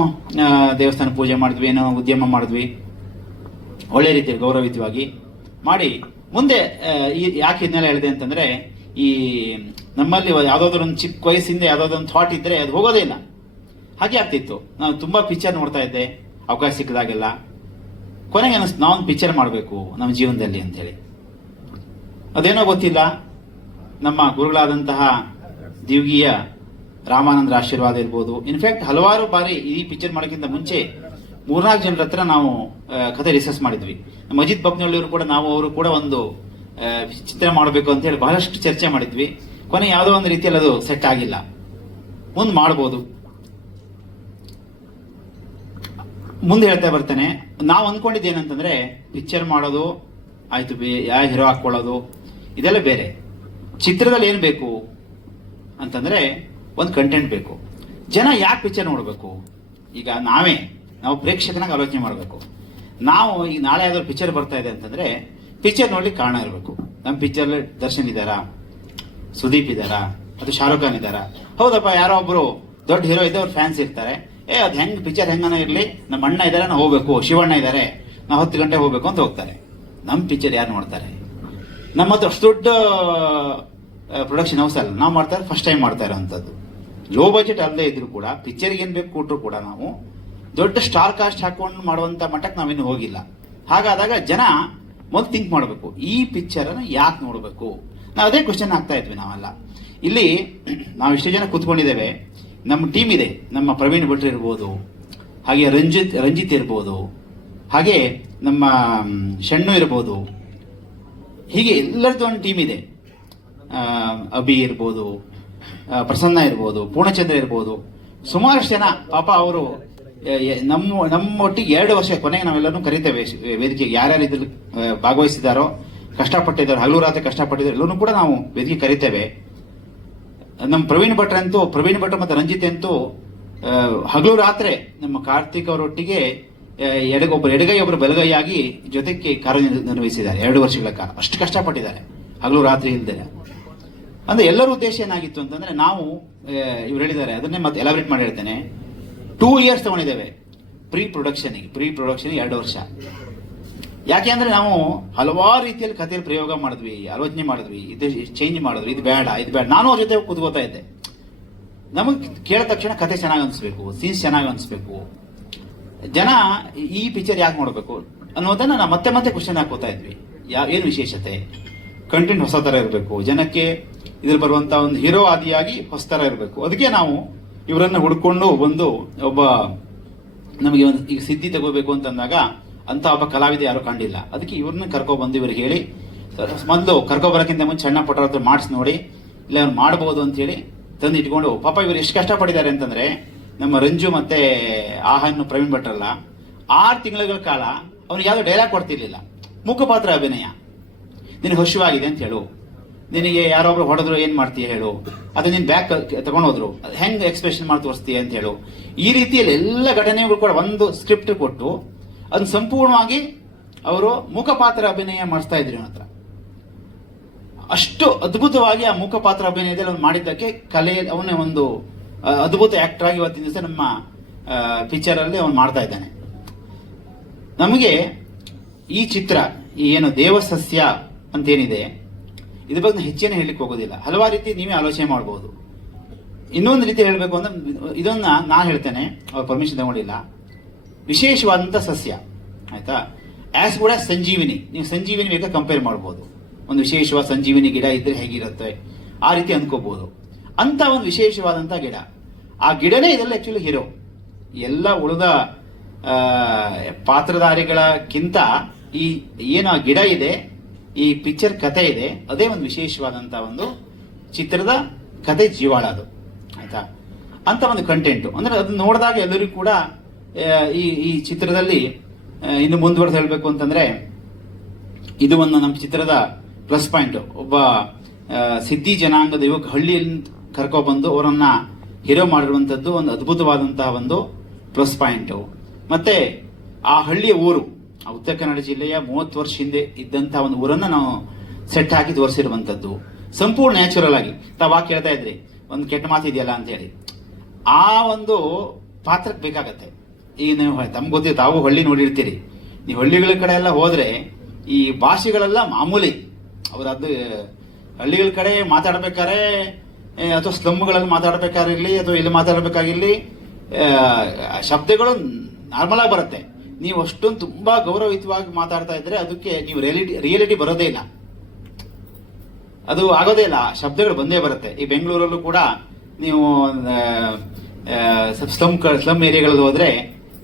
ದೇವಸ್ಥಾನ ಪೂಜೆ ಮಾಡಿದ್ವಿ, ಏನೋ ಉದ್ಯಮ ಮಾಡಿದ್ವಿ. ಒಳ್ಳೆ ರೀತಿಯಲ್ಲಿ ಗೌರವಿತವಾಗಿ ಮಾಡಿ, ಮುಂದೆ ಯಾಕೆ ಇದನ್ನೆಲ್ಲ ಹೇಳಿದೆ ಅಂತಂದ್ರೆ, ಈ ನಮ್ಮಲ್ಲಿ ಯಾವ್ದಾದ್ರು ಒಂದು ಚಿಕ್ಕ ವಯಸ್ಸಿಂದ ಯಾವ್ದಾದ್ರು ಒಂದು ಥಾಟ್ ಇದ್ದರೆ ಅದು ಹೋಗೋದೇ ಇಲ್ಲ. ಹಾಗೆ ಆಗ್ತಿತ್ತು. ನಾನು ತುಂಬಾ ಪಿಕ್ಚರ್ ನೋಡ್ತಾ ಇದ್ದೆ. ಅವಕಾಶ ಸಿಕ್ಕಿದಾಗೆಲ್ಲ. ಕೊನೆಗೆ ಅನಿಸ್ತು ನಾವೊಂದು ಪಿಕ್ಚರ್ ಮಾಡಬೇಕು ನಮ್ಮ ಜೀವನದಲ್ಲಿ ಅಂತೇಳಿ ಅದೇನೋ ಗೊತ್ತಿಲ್ಲ. ನಮ್ಮ ಗುರುಗಳಾದಂತಹ ದಿವ್ಗಿಯ ರಾಮಾನಂದರ ಆಶೀರ್ವಾದ ಇರ್ಬೋದು. ಇನ್ಫ್ಯಾಕ್ಟ್ ಹಲವಾರು ಬಾರಿ ಈ ಪಿಕ್ಚರ್ ಮಾಡೋಕ್ಕಿಂತ ಮುಂಚೆ ಮೂರ್ನಾಲ್ಕು ಜನರ ಹತ್ರ ನಾವು ಕಥೆ ರಿಸರ್ಚ್ ಮಾಡಿದ್ವಿ. ನಮ್ಮ ಅಜಿತ್ ಬಬ್ನಳ್ಳಿಯವರು ಕೂಡ, ನಾವು ಅವರು ಕೂಡ ಒಂದು ಚಿತ್ರ ಮಾಡಬೇಕು ಅಂತ ಹೇಳಿ ಬಹಳಷ್ಟು ಚರ್ಚೆ ಮಾಡಿದ್ವಿ. ಕೊನೆ ಯಾವುದೋ ಒಂದು ರೀತಿಯಲ್ಲಿ ಅದು ಸೆಟ್ ಆಗಿಲ್ಲ. ಮುಂದೆ ಮಾಡ್ಬೋದು. ಮುಂದೆ ಹೇಳ್ತಾ ಬರ್ತೇನೆ. ನಾವು ಅಂದ್ಕೊಂಡಿದ್ದು ಏನಂತಂದ್ರೆ ಪಿಕ್ಚರ್ ಮಾಡೋದು ಆಯ್ತು ಬೇ- ಯಾವ ಹೀರೋ ಹಾಕ್ಕೊಳ್ಳೋದು, ಇದೆಲ್ಲ ಬೇರೆ. ಚಿತ್ರದಲ್ಲಿ ಏನು ಬೇಕು? ಅಂತಂದ್ರೆ ಒಂದು ಕಂಟೆಂಟ್ ಬೇಕು. ಜನ ಯಾಕೆ ಪಿಕ್ಚರ್ ನೋಡಬೇಕು? ಈಗ ನಾವೇ, ನಾವು ಪ್ರೇಕ್ಷಕನಾಗಿ ಆಲೋಚನೆ ಮಾಡಬೇಕು. ನಾವು ಈಗ ನಾಳೆ ಯಾವ್ದಾದ್ರು ಪಿಕ್ಚರ್ ಬರ್ತಾ ಇದೆ ಅಂತಂದ್ರೆ ಪಿಕ್ಚರ್ ನೋಡ್ಲಿಕ್ಕೆ ಕಾರಣ ಇರಬೇಕು. ನಮ್ಮ ಪಿಕ್ಚರ್ ದರ್ಶನ್ ಇದ್ದಾರಾ? ಸುದೀಪ್ ಇದ್ದಾರಾ? ಅದು ಶಾರುಖ್ ಖಾನ್ ಇದ್ದಾರಾ? ಹೌದಪ್ಪ, ಯಾರೋ ಒಬ್ರು ದೊಡ್ಡ ಹೀರೋ ಇದ್ದೆ ಅವ್ರ ಫ್ಯಾನ್ಸ್ ಇರ್ತಾರೆ. ಏ, ಅದು ಹೆಂಗ್ ಪಿಕ್ಚರ್ ಹೆಂಗನ ಇರ್ಲಿ. ನಮ್ಮ ಅಣ್ಣ ಇದಾರೆ ನಾವು ಹೋಗ್ಬೇಕು. ಶಿವಣ್ಣ ಇದ್ದಾರೆ ನಾವು ಹತ್ತು ಗಂಟೆ ಹೋಗ್ಬೇಕು ಅಂತ ಹೋಗ್ತಾರೆ. ನಮ್ಮ ಪಿಕ್ಚರ್ ಯಾರು ನೋಡ್ತಾರೆ? ನಮ್ಮ ಹತ್ರ ಅಷ್ಟು ದೊಡ್ಡ ಪ್ರೊಡಕ್ಷನ್ ಹೌಸ್ ಅಲ್ಲ. ನಾವು ಮಾಡ್ತಾರೆ ಫಸ್ಟ್ ಟೈಮ್ ಮಾಡ್ತಾ ಇರೋಂಥದ್ದು ಲೋ ಬಜೆಟ್ ಅಲ್ಲದೆ ಇದ್ರು ಕೂಡ ಪಿಕ್ಚರ್ಗೆ ಏನ್ ಬೇಕು ಕೊಟ್ಟರು ಕೂಡ ನಾವು, ದೊಡ್ಡ ಸ್ಟಾರ್ ಕಾಸ್ಟ್ ಹಾಕೊಂಡು ಮಾಡುವಂತ ಮಟ್ಟಕ್ಕೆ ನಾವಿನ್ನು ಹೋಗಿಲ್ಲ. ಹಾಗಾದಾಗ ಜನ ಮೊದಲು ಥಿಂಕ್ ಮಾಡಬೇಕು, ಈ ಪಿಕ್ಚರ್ ಅನ್ನ ಯಾಕೆ ನೋಡಬೇಕು? ನಾವು ಅದೇ ಕ್ವಶನ್ ಆಗ್ತಾ ಇದ್ವಿ ನಾವೆಲ್ಲ. ಇಲ್ಲಿ ನಾವು ಇಷ್ಟೇ ಜನ ಕೂತ್ಕೊಂಡಿದ್ದೇವೆ. ನಮ್ಮ ಟೀಮ್ ಇದೆ. ನಮ್ಮ ಪ್ರವೀಣ್ ಭಟ್ರು ಇರ್ಬೋದು, ಹಾಗೆ ರಂಜಿತ್ ರಂಜಿತ್ ಇರ್ಬೋದು, ಹಾಗೆ ನಮ್ಮ ಶಣ್ಣು ಇರ್ಬೋದು. ಹೀಗೆ ಎಲ್ಲರದ್ದು ಒಂದು ಟೀಮ್ ಇದೆ. ಅಭಿ ಇರ್ಬೋದು ಪ್ರಸನ್ನ ಇರ್ಬೋದು, ಪೂರ್ಣಚಂದ್ರ ಇರ್ಬೋದು. ಸುಮಾರಷ್ಟು ಜನ, ಪಾಪ ಅವರು ನಮ್ಮ, ನಮ್ಮೊಟ್ಟಿಗೆ ಎರಡು ವರ್ಷ ಕೊನೆಗೆ ನಾವೆಲ್ಲರೂ ಕರಿತೇವೆ. ವೇದಿಕೆಗೆ ಯಾರ್ಯಾರು ಇದ್ರಲ್ಲಿ ಭಾಗವಹಿಸಿದಾರೋ ಕಷ್ಟಪಟ್ಟಿದ್ದಾರೆ ಹಲವು ರಾತ್ರಿ ಕಷ್ಟಪಟ್ಟಿದ್ದಾರೆ ಎಲ್ಲರೂ ಕೂಡ ನಾವು ವೇದಿಕೆ ಕರಿತೇವೆ. ನಮ್ಮ ಪ್ರವೀಣ್ ಭಟ್ರ ಅಂತೂ ಪ್ರವೀಣ್ ಭಟ್ರ ಮತ್ತು ರಂಜಿತ್ ಅಂತೂ ಹಗಲು ರಾತ್ರಿ ನಮ್ಮ ಕಾರ್ತಿಕ್ ಅವರೊಟ್ಟಿಗೆ ಆ, ಎಡಗ ಒಬ್ಬರು ಬಲಗೈಯಾಗಿ ಜೊತೆಗೆ ಕಾರ್ಯನಿರ್ವಹಿಸಿದ್ದಾರೆ. ಎರಡು ವರ್ಷಗಳ ಕಾಲ. ಅಷ್ಟು ಕಷ್ಟಪಟ್ಟಿದ್ದಾರೆ ಹಗಲು ರಾತ್ರಿ ಇಲ್ದೇ. ಅಂದ್ರೆ ಎಲ್ಲರ ಉದ್ದೇಶ ಏನಾಗಿತ್ತು ಅಂತಂದ್ರೆ ನಾವು ಇವ್ರು ಹೇಳಿದ್ದಾರೆ ಅದನ್ನೇ ಮತ್ತೆ ಎಲಾಬ್ರೇಟ್ ಮಾಡಿ ಹೇಳ್ತೇನೆ. ಟೂ ಇಯರ್ಸ್ ತಗೊಂಡಿದ್ದೇವೆ. ಪ್ರೀ ಪ್ರೊಡಕ್ಷನ್ಗೆ ಪ್ರೀ ಪ್ರೊಡಕ್ಷನ್ ಎರಡು ವರ್ಷ. ಯಾಕೆ ಅಂದ್ರೆ ನಾವು ಹಲವಾರು ರೀತಿಯಲ್ಲಿ ಕಥೆಯಲ್ಲಿ ಪ್ರಯೋಗ ಮಾಡಿದ್ವಿ, ಆಲೋಚನೆ ಮಾಡಿದ್ವಿ, ಇದು ಚೇಂಜ್ ಮಾಡಿದ್ವಿ, ಇದು ಬೇಡ ಇದು ಬೇಡ. ನಾನು ಅವ್ರ ಜೊತೆ ಕುತ್ಕೋತಾ ಇದ್ದೆ. ನಮಗೆ ಕೇಳಿದ ತಕ್ಷಣ ಕತೆ ಚೆನ್ನಾಗಿ ಅನಿಸ್ಬೇಕು ಸೀನ್ಸ್ ಚೆನ್ನಾಗಿ ಅನಿಸ್ಬೇಕು. ಜನ ಈ ಪಿಕ್ಚರ್ ಯಾಕೆ ನೋಡಬೇಕು? ಅನ್ನೋದನ್ನ ನಾವು ಮತ್ತೆ ಮತ್ತೆ ಕ್ವಶನ್ ಹಾಕೋತಾ ಇದ್ವಿ. ಯಾವ ಏನು ವಿಶೇಷತೆ? ಕಂಟೆಂಟ್ ಹೊಸ ಥರ ಇರಬೇಕು. ಜನಕ್ಕೆ ಇದ್ರಲ್ಲಿ ಬರುವಂತ ಒಂದು ಹೀರೋ ಆದಿಯಾಗಿ ಹೊಸ ಥರ ಇರಬೇಕು. ಅದಕ್ಕೆ ನಾವು ಇವರನ್ನು ಹುಡ್ಕೊಂಡು ಬಂದು ಒಬ್ಬ ನಮಗೆ ಒಂದು ಈಗ ಸಿದ್ಧಿ ತಗೋಬೇಕು ಅಂತಂದಾಗ ಅಂತ ಒಬ್ಬ ಕಲಾವಿದ ಯಾರು ಕಂಡಿಲ್ಲ. ಅದಕ್ಕೆ ಇವ್ರನ್ನ ಕರ್ಕೊ ಬಂದು ಇವ್ರಿಗೆ ಹೇಳಿ, ಮೊದಲು ಕರ್ಕೊ ಬರೋಕ್ಕಿಂತ ಮುಂಚೆ ಸಣ್ಣ ಪುಟ್ಟ ಹತ್ರ ಮಾಡಿಸಿ ನೋಡಿ. ಇಲ್ಲ ಅವ್ರು ಮಾಡ್ಬೋದು ಅಂತ ಹೇಳಿ ತಂದು ಇಟ್ಕೊಂಡು ಪಾಪ ಇವ್ರು ಎಷ್ಟು ಕಷ್ಟಪಟ್ಟಿದ್ದಾರೆ ಅಂತಂದ್ರೆ, ನಮ್ಮ ರಂಜು ಮತ್ತೆ ಆಹನ್ನು ಪ್ರವೀಣ್ ಭಟ್ರಲ್ಲ, ಆರು ತಿಂಗಳ ಕಾಲ ಅವ್ನಿಗೆ ಯಾವ್ದು ಡೈಲಾಗ್ ಕೊಡ್ತಿರ್ಲಿಲ್ಲ. ಮುಖಪಾತ್ರ ಅಭಿನಯ. ನಿನಗೆ ಹಸುವಾಗಿದೆ ಅಂತ ಹೇಳು. ನಿನಗೆ ಯಾರೊಬ್ರು ಹೊಡೆದ್ರು ಏನು ಮಾಡ್ತೀಯ ಹೇಳು. ಅದು ನಿನ್ ಬ್ಯಾಕ್ ತಗೊಂಡೋದ್ರು ಹೆಂಗ್ ಎಕ್ಸ್ಪ್ರೆಷನ್ ಮಾಡಿ ತೋರಿಸ್ತೀಯ ಅಂತ ಹೇಳು. ಈ ರೀತಿಯಲ್ಲಿ ಎಲ್ಲ ಘಟನೆಗಳು ಕೂಡ ಒಂದು ಸ್ಕ್ರಿಪ್ಟ್ ಕೊಟ್ಟು ಅದನ್ನ ಸಂಪೂರ್ಣವಾಗಿ ಅವರು ಮುಖಪಾತ್ರ ಅಭಿನಯ ಮಾಡಿಸ್ತಾ ಇದ್ರು ಹತ್ರ. ಅಷ್ಟು ಅದ್ಭುತವಾಗಿ ಆ ಮುಖಪಾತ್ರ ಅಭಿನಯದಲ್ಲಿ ಅವ್ನು ಮಾಡಿದ್ದಕ್ಕೆ ಕಲೆ, ಅವನೇ ಒಂದು ಅದ್ಭುತ ಆಕ್ಟರ್ ಆಗಿ ಇವತ್ತಿನ ದಿವಸ ನಮ್ಮ ಪಿಕ್ಚರ್ ಅಲ್ಲಿ ಅವನು ಮಾಡ್ತಾ ಇದ್ದಾನೆ. ನಮಗೆ ಈ ಚಿತ್ರ ಏನು ದೇವಸಸ್ಯ ಅಂತೇನಿದೆ, ಇದ್ರ ಬಗ್ಗೆ ಹೆಚ್ಚೇನು ಹೇಳಲಿಕ್ಕೆ ಹೋಗೋದಿಲ್ಲ. ಹಲವಾರು ರೀತಿ ನೀವೇ ಆಲೋಚನೆ ಮಾಡಬಹುದು ಇನ್ನೊಂದು ರೀತಿ ಹೇಳಬೇಕು ಅಂದ್ರೆ, ಇದನ್ನ ನಾನು ಹೇಳ್ತೇನೆ, ಅವ್ರ ಪರ್ಮಿಷನ್ ತಗೊಂಡಿಲ್ಲ. ವಿಶೇಷವಾದಂಥ ಸಸ್ಯ, ಆಯಿತಾ? ಆಸ್ ಕೂಡ ಸಂಜೀವಿನಿ. ನೀವು ಸಂಜೀವಿನಿ ಬೇಕಾದ್ರೆ ಕಂಪೇರ್ ಮಾಡ್ಬೋದು. ಒಂದು ವಿಶೇಷವಾದ ಸಂಜೀವಿನಿ ಗಿಡ ಇದ್ರೆ ಹೇಗಿರುತ್ತೆ? ಆ ರೀತಿ ಅಂದ್ಕೋಬೋದು. ಅಂತ ಒಂದು ವಿಶೇಷವಾದಂಥ ಗಿಡ. ಆ ಗಿಡನೇ ಇದೆಲ್ಲ ಆ್ಯಕ್ಚುಲಿ ಹೀರೋ ಎಲ್ಲ ಉಳಿದ ಪಾತ್ರಧಾರಿಗಳಕ್ಕಿಂತ ಈ, ಏನು ಆ ಗಿಡ ಇದೆ, ಈ ಪಿಕ್ಚರ್ ಕತೆ ಇದೆ, ಅದೇ ಒಂದು ವಿಶೇಷವಾದಂಥ ಒಂದು ಚಿತ್ರದ ಕತೆ ಜೀವಾಳ ಅದು, ಆಯ್ತಾ? ಅಂತ ಒಂದು ಕಂಟೆಂಟ್ ಅಂದ್ರೆ ಅದನ್ನ ನೋಡಿದಾಗ ಎಲ್ಲರಿಗೂ ಕೂಡ ಈ ಈ ಚಿತ್ರದಲ್ಲಿ ಇನ್ನು ಮುಂದುವರೆದು ಹೇಳಬೇಕು ಅಂತಂದ್ರೆ, ಇದು ಒಂದು ನಮ್ಮ ಚಿತ್ರದ ಪ್ಲಸ್ ಪಾಯಿಂಟ್ ಒಬ್ಬ ಸಿದ್ಧಿ ಜನಾಂಗದ ಯುವಕ ಹಳ್ಳಿಯಲ್ಲಿ ಕರ್ಕೊಬಂದು ಅವರನ್ನ ಹೀರೋ ಮಾಡಿರುವಂತದ್ದು ಒಂದು ಅದ್ಭುತವಾದಂತಹ ಒಂದು ಪ್ಲಸ್ ಪಾಯಿಂಟ್ ಮತ್ತೆ, ಆ ಹಳ್ಳಿಯ ಊರು, ಆ ಉತ್ತರ ಕನ್ನಡ ಜಿಲ್ಲೆಯ ಮೂವತ್ತು ವರ್ಷ ಹಿಂದೆ ಇದ್ದಂತಹ ಒಂದು ಊರನ್ನ ನಾವು ಸೆಟ್ ಹಾಕಿ ತೋರಿಸಿರುವಂತದ್ದು. ಸಂಪೂರ್ಣ ನ್ಯಾಚುರಲ್ ಆಗಿ. ತಾವು ಕೇಳ್ತಾ ಇದ್ರಿ, ಒಂದು ಕೆಟ್ಟ ಮಾತು ಇದೆಯಲ್ಲ ಅಂತ ಹೇಳಿ. ಆ ಒಂದು ಪಾತ್ರಕ್ಕೆ ಬೇಕಾಗತ್ತೆ. ಈಗ ನೀವು ತಮ್ಗೆ ಗೊತ್ತಿದೆ ತಾವು ಹಳ್ಳಿ ನೋಡಿರ್ತೀರಿ. ನೀವು ಹಳ್ಳಿಗಳ ಕಡೆ ಎಲ್ಲ ಹೋದರೆ ಈ ಭಾಷೆಗಳೆಲ್ಲ ಮಾಮೂಲಿ. ಅದು ಹಳ್ಳಿಗಳ ಕಡೆ ಮಾತಾಡ್ಬೇಕಾದ್ರೆ ಅಥವಾ ಸ್ಲಮ್ಗಳಲ್ಲಿ ಮಾತಾಡ್ಬೇಕಾಗಿರ್ಲಿ, ಅಥವಾ ಇಲ್ಲಿ ಮಾತಾಡಬೇಕಾಗಿರಲಿ ಶಬ್ದಗಳು ನಾರ್ಮಲ್ ಆಗಿ ಬರುತ್ತೆ. ನೀವು ಅಷ್ಟೊಂದು ತುಂಬಾ ಗೌರವಯುತವಾಗಿ ಮಾತಾಡ್ತಾ ಇದ್ರೆ ಅದಕ್ಕೆ ನೀವು ರಿಯಾಲಿಟಿ ರಿಯಾಲಿಟಿ ಬರೋದೇ ಇಲ್ಲ. ಅದು ಆಗೋದೇ ಇಲ್ಲ, ಶಬ್ದಗಳು ಬಂದೇ ಬರುತ್ತೆ. ಈ ಬೆಂಗಳೂರಲ್ಲೂ ಕೂಡ ನೀವು ಸ್ಲಮ್ ಸ್ಲಮ್ ಏರಿಯಾಗಳಲ್ಲಿ ಹೋದ್ರೆ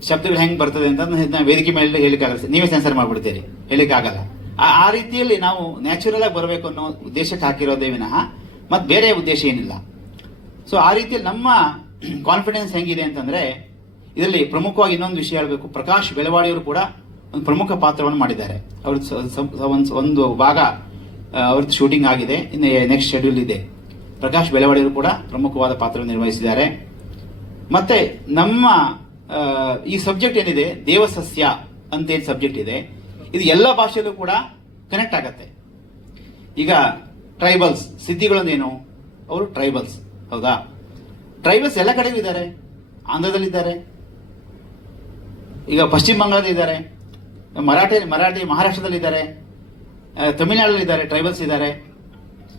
ಶಬ್ದಗಳು ಹೆಂಗೆ ಬರ್ತದೆ ಅಂತ ವೇದಿಕೆ ಮೇಲೆ ಹೇಳಿಕ್ಕಾಗಲ್ಲ. ನೀವೇ ಸೆನ್ಸರ್ ಮಾಡ್ಬಿಡ್ತೀರಿ. ಹೇಳಿಕ್ಕಾಗಲ್ಲ. ಆ ರೀತಿಯಲ್ಲಿ ನಾವು ನ್ಯಾಚುರಲ್ ಆಗಿ ಬರಬೇಕು ಅನ್ನೋ ಉದ್ದೇಶಕ್ಕೆ ಹಾಕಿರೋದೇ ವಿನಃ ಮತ್ತು ಬೇರೆ ಉದ್ದೇಶ ಏನಿಲ್ಲ. ಸೊ ಆ ರೀತಿಯಲ್ಲಿ ನಮ್ಮ ಕಾನ್ಫಿಡೆನ್ಸ್ ಹೆಂಗಿದೆ ಅಂತಂದ್ರೆ, ಇದರಲ್ಲಿ ಪ್ರಮುಖವಾಗಿ ಇನ್ನೊಂದು ವಿಷಯ ಹೇಳಬೇಕು. ಪ್ರಕಾಶ್ ಬೆಳವಾಡಿಯವರು ಕೂಡ ಒಂದು ಪ್ರಮುಖ ಪಾತ್ರವನ್ನು ಮಾಡಿದ್ದಾರೆ. ಅವ್ರ ಒಂದು- ಭಾಗ ಅವ್ರದ್ದು ಶೂಟಿಂಗ್ ಆಗಿದೆ. ಇನ್ನು ನೆಕ್ಸ್ಟ್ ಶೆಡ್ಯೂಲ್ ಇದೆ. ಪ್ರಕಾಶ್ ಬೆಳವಾಡಿಯವರು ಕೂಡ ಪ್ರಮುಖವಾದ ಪಾತ್ರವನ್ನು ನಿರ್ವಹಿಸಿದ್ದಾರೆ. ಮತ್ತೆ ನಮ್ಮ ಈ ಸಬ್ಜೆಕ್ಟ್ ಏನಿದೆ? ದೇವಸಸ್ಯ ಅಂತ ಏನು ಸಬ್ಜೆಕ್ಟ್ ಇದೆ? ಇದು ಎಲ್ಲ ಭಾಷೆಯಲ್ಲೂ ಕೂಡ ಕನೆಕ್ಟ್ ಆಗತ್ತೆ. ಈಗ ಟ್ರೈಬಲ್ಸ್ ಸಿದ್ಧಿಗಳಂದೇನು ಅವರು ಟ್ರೈಬಲ್ಸ್ ಹೌದಾ? ಟ್ರೈಬಲ್ಸ್ ಎಲ್ಲ ಕಡೆ ಇದ್ದಾರೆ. ಆಂಧ್ರದಲ್ಲಿದ್ದಾರೆ. ಈಗ ಪಶ್ಚಿಮ ಬಂಗಾಳದಲ್ಲಿ ಇದ್ದಾರೆ. ಮರಾಠಿ ಮರಾಠಿ ಮಹಾರಾಷ್ಟ್ರದಲ್ಲಿದ್ದಾರೆ. ತಮಿಳುನಾಡಲ್ಲಿ ತಮಿಳ್ನಾಡಲ್ಲಿದ್ದಾರೆ ಟ್ರೈಬಲ್ಸ್ ಇದ್ದಾರೆ.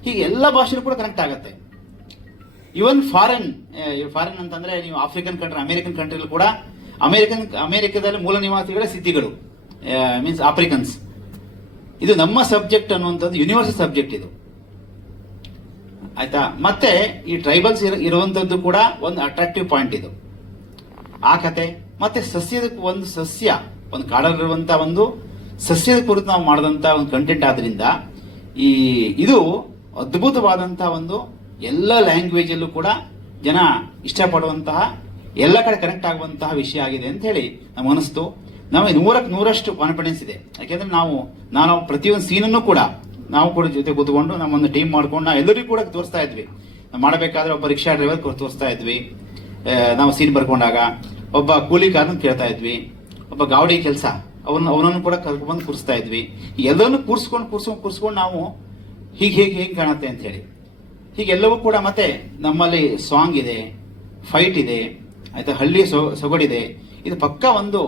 ಹೀಗೆ ಎಲ್ಲ ಭಾಷೆಯೂ ಕೂಡ ಕನೆಕ್ಟ್ ಆಗುತ್ತೆ. ಇವನ್ ಫಾರಿನ್ ಫಾರಿನ್ ಅಂತಂದ್ರೆ ನೀವು ಆಫ್ರಿಕನ್ ಕಂಟ್ರಿ ಅಮೆರಿಕನ್ ಕಂಟ್ರಿಗಳು ಕೂಡ ಅಮೆರಿಕನ್ ಅಮೆರಿಕದಲ್ಲಿ ಮೂಲ ನಿವಾಸಿಗಳ ಸಿದ್ಧಿಗಳು ಮೀನ್ಸ್ ಆಫ್ರಿಕನ್ಸ್ ಇದು ನಮ್ಮ ಸಬ್ಜೆಕ್ಟ್ ಅನ್ನುವಂಥದ್ದು ಯೂನಿವರ್ಸಲ್ ಸಬ್ಜೆಕ್ಟ್ ಇದು. ಆಯ್ತಾ? ಮತ್ತೆ ಈ ಟ್ರೈಬಲ್ಸ್ ಇರುವಂತದ್ದು ಕೂಡ ಒಂದು ಅಟ್ರಾಕ್ಟಿವ್ ಪಾಯಿಂಟ್ ಇದು. ಆ ಕತೆ, ಮತ್ತೆ ಸಸ್ಯದ ಒಂದು ಸಸ್ಯ, ಒಂದು ಕಾಡಲ್ಲಿರುವಂತ ಒಂದು ಸಸ್ಯದ ಕುರಿತು ನಾವು ಮಾಡಿದಂಥ ಒಂದು ಕಂಟೆಂಟ್ ಆದ್ರಿಂದ ಈ, ಇದು ಅದ್ಭುತವಾದಂಥ ಒಂದು ಎಲ್ಲ ಲ್ಯಾಂಗ್ವೇಜಲ್ಲೂ ಕೂಡ ಜನ ಇಷ್ಟಪಡುವಂತಹ, ಎಲ್ಲ ಕಡೆ ಕನೆಕ್ಟ್ ಆಗುವಂತಹ ವಿಷಯ ಆಗಿದೆ ಅಂತ ಹೇಳಿ ನಮ್ಮ ಅನಿಸ್ತು ನಮಗೆ ನೂರಕ್ಕೆ ನೂರಷ್ಟು ಕಾನ್ಫಿಡೆನ್ಸ್ ಇದೆ. ಯಾಕೆಂದ್ರೆ ನಾವು, ನಾನು ಪ್ರತಿಯೊಂದು ಸೀನನ್ನು ಕೂಡ, ನಾವು ಕೂಡ ಜೊತೆ ಕೂತ್ಕೊಂಡು ನಮ್ಮೊಂದು ಟೀಮ್ ಮಾಡ್ಕೊಂಡು ನಾವು ಎಲ್ಲರಿಗೂ ಕೂಡ ತೋರಿಸ್ತಾ ಇದ್ವಿ. ಮಾಡಬೇಕಾದ್ರೆ ಒಬ್ಬ ರಿಕ್ಷಾ ಡ್ರೈವರ್ ತೋರಿಸ್ತಾ ಇದ್ವಿ. ನಾವು ಸೀನ್ ಬರ್ಕೊಂಡಾಗ ಒಬ್ಬ ಕೂಲಿ ಕೇಳ್ತಾ ಇದ್ವಿ. ಒಬ್ಬ ಗಾವಡಿ ಕೆಲಸ ಅವನ್ನ ಅವನನ್ನು ಕೂಡ ಕರ್ಕೊಂಡ್ಬಂದು ಕೂರಿಸ್ತಾ ಇದ್ವಿ. ಎಲ್ಲರನ್ನು ಕೂರಿಸ್ಕೊಂಡು ಕೂರಿಸ್ಕೊಂಡು ಕೂರಿಸ್ಕೊಂಡು ನಾವು ಹೀಗೆ ಹೇಗೆ ಹೇಗೆ ಕಾಣುತ್ತೆ ಅಂತ ಹೇಳಿ. ಹೀಗೆಲ್ಲವೂ ಕೂಡ ಮತ್ತೆ ನಮ್ಮಲ್ಲಿ ಸಾಂಗ್ ಇದೆ ಫೈಟ್ ಇದೆ, ಆಯ್ತಾ ಹಳ್ಳಿ ಸೊಗಡಿದೆ. ಇದು ಪಕ್ಕ ಒಂದು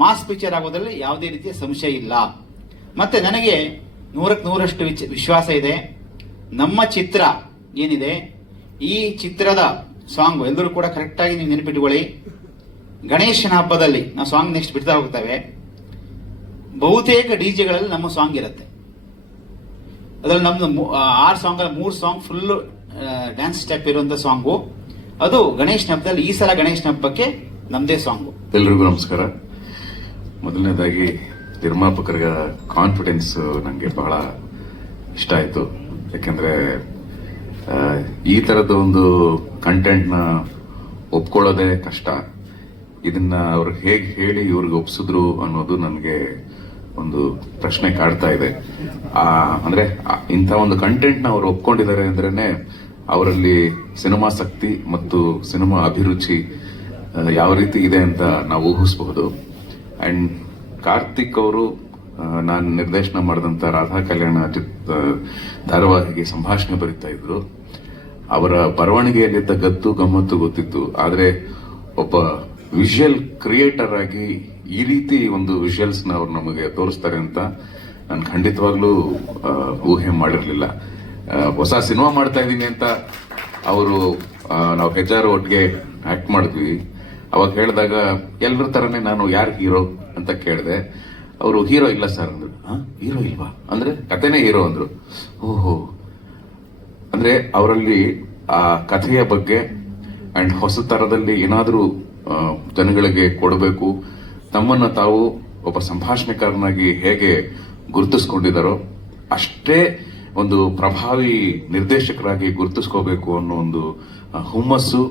ಮಾಸ್ ಪಿಕ್ಚರ್ ಆಗೋದ್ರಲ್ಲಿ ಯಾವುದೇ ರೀತಿಯ ಸಂಶಯ ಇಲ್ಲ. ಮತ್ತೆ ನನಗೆ ನೂರಕ್ಕೆ ನೂರಷ್ಟು ವಿಶ್ವಾಸ ಇದೆ. ನಮ್ಮ ಚಿತ್ರ ಏನಿದೆ? ಈ ಚಿತ್ರದ ಸಾಂಗ್ ಎಲ್ಲರೂ ಕೂಡ ಕರೆಕ್ಟಾಗಿ ನೀವು ನೆನಪಿಟ್ಟುಕೊಳ್ಳಿ ಗಣೇಶನ ಹಬ್ಬದಲ್ಲಿ ನಾವು ಸಾಂಗ್ ನೆಕ್ಸ್ಟ್ ಬಿಡ್ತಾ ಹೋಗ್ತೇವೆ. ಬಹುತೇಕ ಡಿಜೆಗಳಲ್ಲಿ ನಮ್ಮ ಸಾಂಗ್ ಇರುತ್ತೆ. ಅದ್ರಲ್ಲಿ ನಮ್ದು ಆರು ಸಾಂಗ್ ಮೂರು ಸಾಂಗ್ ಫುಲ್ ಡ್ಯಾನ್ಸ್ ಸ್ಟೆಪ್ ಇರುವಂತ ಸಾಂಗು ಅದು ಗಣೇಶನ ಹಬ್ಬದಲ್ಲಿ ಈ ಸಲ ಗಣೇಶನ ಹಬ್ಬಕ್ಕೆ ನಮ್ದೇ ಸಾಂಗು ಎಲ್ರಿಗೂ ನಮಸ್ಕಾರ. ಮೊದಲನೇದಾಗಿ ನಿರ್ಮಾಪಕರ ಕಾನ್ಫಿಡೆನ್ಸ್ ನನಗೆ ಬಹಳ ಇಷ್ಟ ಆಯಿತು. ಯಾಕೆಂದ್ರೆ ಈ ತರದ ಒಂದು ಕಂಟೆಂಟ್ನ ಒಪ್ಕೊಳ್ಳೋದೇ ಕಷ್ಟ. ಇದನ್ನ ಅವ್ರು ಹೇಗೆ ಹೇಳಿ ಇವ್ರಿಗೆ ಒಪ್ಸಿದ್ರು ಅನ್ನೋದು ನನಗೆ ಒಂದು ಪ್ರಶ್ನೆ ಕಾಡ್ತಾ ಇದೆ. ಅಂದ್ರೆ ಇಂಥ ಒಂದು ಕಂಟೆಂಟ್ನ ಅವರು ಒಪ್ಕೊಂಡಿದ್ದಾರೆ ಅಂದ್ರೇನೆ ಅವರಲ್ಲಿ ಸಿನಿಮಾ ಸಿನಿಮಾಸಕ್ತಿ ಮತ್ತು ಸಿನಿಮಾ ಅಭಿರುಚಿ ಯಾವ ರೀತಿ ಇದೆ ಅಂತ ನಾವು ಊಹಿಸಬಹುದು. ಅಂಡ್ ಕಾರ್ತಿಕ್ ಅವರು ನಾನು ನಿರ್ದೇಶನ ಮಾಡಿದಂತ ರಾಧಾ ಕಲ್ಯಾಣ ಚಿತ್ರ ಧಾರಾವಾಹಿಗೆ ಸಂಭಾಷಣೆ ಬರೀತಾ ಇದ್ರು. ಅವರ ಬರವಣಿಗೆಯಲ್ಲಿದ್ದ ಗತ್ತು ಗಮ್ಮತ್ತು ಗೊತ್ತಿತ್ತು. ಆದರೆ ಒಬ್ಬ ವಿಷುವಲ್ ಕ್ರಿಯೇಟರ್ ಆಗಿ ಈ ರೀತಿ ಒಂದು ವಿಷುವಲ್ಸ್ನ ಅವ್ರು ನಮಗೆ ತೋರಿಸ್ತಾರೆ ಅಂತ ನಾನು ಖಂಡಿತವಾಗ್ಲೂ ಊಹೆ ಮಾಡಿರಲಿಲ್ಲ. ಹೊಸ ಸಿನಿಮಾ ಮಾಡ್ತಾ ಇದ್ದೀನಿ ಅಂತ ಅವರು ನಾವು ಹೆಜ್ಜಾರು ಒಟ್ಟಿಗೆ ಆಕ್ಟ್ ಮಾಡಿದ್ವಿ. ಅವಾಗ ಹೇಳಿದಾಗ ಎಲ್ಲರ ತರನೇ ನಾನು ಯಾರು ಹೀರೋ ಅಂತ ಕೇಳಿದೆ. ಅವರು ಹೀರೋ ಇಲ್ಲ ಸರ್ ಅಂದ್ರು. ಹೀರೋ ಇಲ್ವಾ? ಅಂದ್ರೆ, ಕತೆನೇ ಹೀರೋ ಅಂದ್ರು. ಓಹೋ. ಅಂದ್ರೆ, ಅವರಲ್ಲಿ, ಆ, ಕಥೆಯ ಬಗ್ಗೆ ಅಂಡ್ ಹೊಸ ತರದಲ್ಲಿ ಏನಾದರೂ ಜನಗಳಿಗೆ ಕೊಡಬೇಕು ತಮ್ಮನ್ನ ತಾವು ಒಬ್ಬ ಸಂಭಾಷಣೆಕಾರನಾಗಿ ಹೇಗೆ ಗುರುತಿಸ್ಕೊಂಡಿದ್ದಾರೋ ಅಷ್ಟೇ ಒಂದು ಪ್ರಭಾವಿ ನಿರ್ದೇಶಕರಾಗಿ ಗುರುತಿಸ್ಕೋಬೇಕು ಅನ್ನೋ ಒಂದು ಹುಮ್ಮಸ್ಸು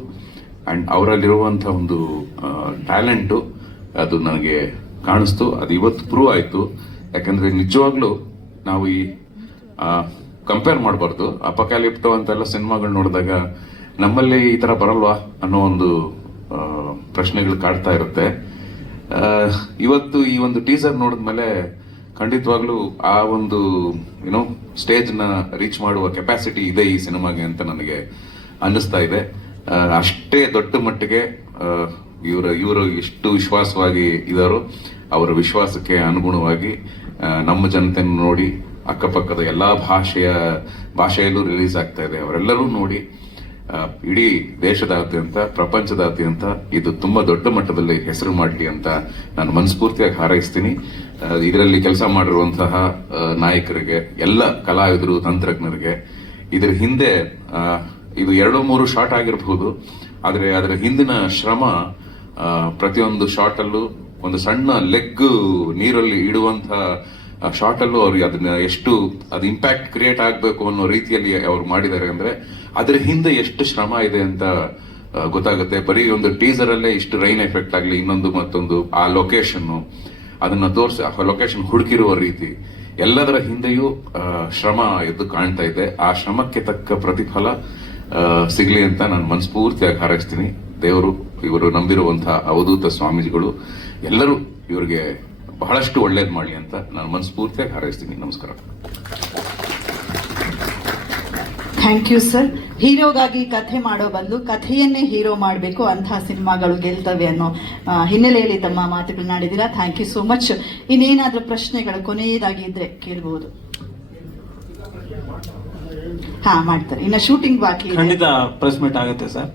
ಅಂಡ್ ಅವರಲ್ಲಿರುವಂಥ ಒಂದು ಟ್ಯಾಲೆಂಟು ಅದು ನನಗೆ ಕಾಣಿಸ್ತು. ಅದು ಇವತ್ತು ಪ್ರೂವ್ ಆಯಿತು. ಯಾಕಂದ್ರೆ ನಿಜವಾಗ್ಲೂ ನಾವು ಈ ಕಂಪೇರ್ ಮಾಡಬಾರ್ದು. ಅಪಕ್ಯಾಲಿಪ್ಟೋ ಅಂತೆಲ್ಲ ಸಿನಿಮಾಗಳು ನೋಡಿದಾಗ ನಮ್ಮಲ್ಲಿ ಈ ತರ ಬರಲ್ವಾ ಅನ್ನೋ ಒಂದು ಪ್ರಶ್ನೆಗಳು ಕಾಡ್ತಾ ಇರುತ್ತೆ. ಇವತ್ತು ಈ ಒಂದು ಟೀಸರ್ ನೋಡಿದ್ಮೇಲೆ ಖಂಡಿತವಾಗ್ಲೂ ಆ ಒಂದು ಏನೋ ಸ್ಟೇಜ್ನ ರೀಚ್ ಮಾಡುವ ಕೆಪಾಸಿಟಿ ಇದೆ ಈ ಸಿನಿಮಾಗೆ ಅಂತ ನನಗೆ ಅನ್ನಿಸ್ತಾ ಇದೆ. ಅಷ್ಟೇ ದೊಡ್ಡ ಮಟ್ಟಿಗೆ ಇವರ, ಇವರು ಎಷ್ಟು ವಿಶ್ವಾಸವಾಗಿ ಇದಾರೋ ಅವರ ವಿಶ್ವಾಸಕ್ಕೆ ಅನುಗುಣವಾಗಿ ನಮ್ಮ ಜನತೆಯನ್ನು ನೋಡಿ, ಅಕ್ಕಪಕ್ಕದ ಎಲ್ಲಾ ಭಾಷೆಯ, ಭಾಷೆಯಲ್ಲೂ ರಿಲೀಸ್ ಆಗ್ತಾ ಇದೆ. ಅವರೆಲ್ಲರೂ ನೋಡಿ ಇಡೀ ದೇಶದಾದ್ಯಂತ, ಪ್ರಪಂಚದಾದ್ಯಂತ ಇದು ತುಂಬಾ ದೊಡ್ಡ ಮಟ್ಟದಲ್ಲಿ ಹೆಸರು ಮಾಡಲಿ ಅಂತ ನಾನು ಮನಸ್ಫೂರ್ತಿಯಾಗಿ ಹಾರೈಸ್ತೀನಿ. ಇದರಲ್ಲಿ ಕೆಲಸ ಮಾಡಿರುವಂತಹ ನಾಯಕರಿಗೆ, ಎಲ್ಲ ಕಲಾವಿದರು, ತಂತ್ರಜ್ಞರಿಗೆ, ಇದರ ಹಿಂದೆ ಇದು ಎರಡು ಮೂರು ಶಾಟ್ ಆಗಿರಬಹುದು, ಆದರೆ ಅದರ ಹಿಂದಿನ ಶ್ರಮ ಪ್ರತಿಯೊಂದು ಶಾಟಲ್ಲೂ ಒಂದು ಸಣ್ಣ ಲೆಗ್ ನೀರಲ್ಲಿ ಇಡುವಂತಹ ಶಾರ್ಟ್ ಅಲ್ಲೂ ಅವ್ರಿಗೆ ಅದನ್ನ ಎಷ್ಟು ಅದು ಇಂಪ್ಯಾಕ್ಟ್ ಕ್ರಿಯೇಟ್ ಆಗಬೇಕು ಅನ್ನೋ ರೀತಿಯಲ್ಲಿ ಅವ್ರು ಮಾಡಿದ್ದಾರೆ ಅಂದ್ರೆ ಅದ್ರ ಹಿಂದೆ ಎಷ್ಟು ಶ್ರಮ ಇದೆ ಅಂತ ಗೊತ್ತಾಗುತ್ತೆ. ಬರೀ ಒಂದು ಟೀಸರ್ ಅಲ್ಲೇ ಇಷ್ಟು ರೈನ್ ಎಫೆಕ್ಟ್ ಆಗಲಿ, ಇನ್ನೊಂದು ಮತ್ತೊಂದು, ಆ ಲೊಕೇಶನ್ ಅದನ್ನ ತೋರಿಸಿ, ಆ ಲೊಕೇಶನ್ ಹುಡುಕಿರುವ ರೀತಿ, ಎಲ್ಲದರ ಹಿಂದೆಯೂ ಶ್ರಮ ಎದ್ದು ಕಾಣ್ತಾ ಇದೆ. ಆ ಶ್ರಮಕ್ಕೆ ತಕ್ಕ ಪ್ರತಿಫಲ ಸಿಗ್ಲಿ ಅಂತ ನಾನು ಮನಸ್ಫೂರ್ತಿಯಾಗಿ ಹಾರೈಸ್ತೀನಿ. ದೇವರು, ಇವರು ನಂಬಿರುವಂತಹ ಅವಧೂತ ಸ್ವಾಮೀಜಿಗಳು, ಎಲ್ಲರೂ ಇವರಿಗೆ ಬಹಳಷ್ಟು ಒಳ್ಳೇದು ಮಾಡಲಿ ಅಂತ ನಾನು ಮನಸ್ಫೂರ್ತಿಯಾಗಿ ಹಾರೈಸ್ತೀನಿ. ನಮಸ್ಕಾರ. Thank you sir. ಹೀರೋಗಾಗಿ ಕಥೆ ಮಾಡೋ ಬದಲು ಕಥೆಯನ್ನೇ ಹೀರೋ ಮಾಡಬೇಕು ಅಂತಹ ಸಿನಿಮಾಗಳು ಗೆಲ್ತವೆ ಅನ್ನೋ ಹಿನ್ನೆಲೆಯಲ್ಲಿ ತಮ್ಮ ಮಾತುಗಳನ್ನ ಆಡಿದ್ದೀರಾ? Thank you so much. ಇನ್ನೇನಾದರೂ ಪ್ರಶ್ನೆಗಳು ಕೊನೆಯದಾಗಿ ಇದ್ರೆ ಕೇಳಬಹುದು ಹಾ ಮಾಡ್ತಾರೆ. ಇನ್ನು ಶೂಟಿಂಗ್ ಬಾಕಿ ಇದೆ. ಖಂಡಿತ ಪ್ರೆಸ್ ಮೀಟ್ ಆಗುತ್ತೆ ಸರ್.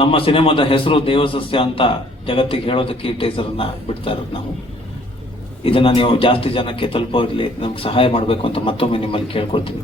ನಮ್ಮ ಸಿನಿಮಾದ ಹೆಸರು ದೇವಸಸ್ಯ ಅಂತ ಜಗತ್ತಿಗೆ ಹೇಳೋದಕ್ಕೆ ಟೇಸರ್ ಟೀಸರ್ ಅನ್ನ ಬಿಡ್ತಾ ಇರೋದು ನಾವು. ಇದನ್ನ ನೀವು ಜಾಸ್ತಿ ಜನಕ್ಕೆ ತಲುಪೋರ್ಲಿ ನಮ್ಗೆ ಸಹಾಯ ಮಾಡಬೇಕು ಅಂತ ಮತ್ತೊಮ್ಮೆ ನಿಮ್ಮಲ್ಲಿ ಕೇಳ್ಕೊಳ್ತೀನಿ.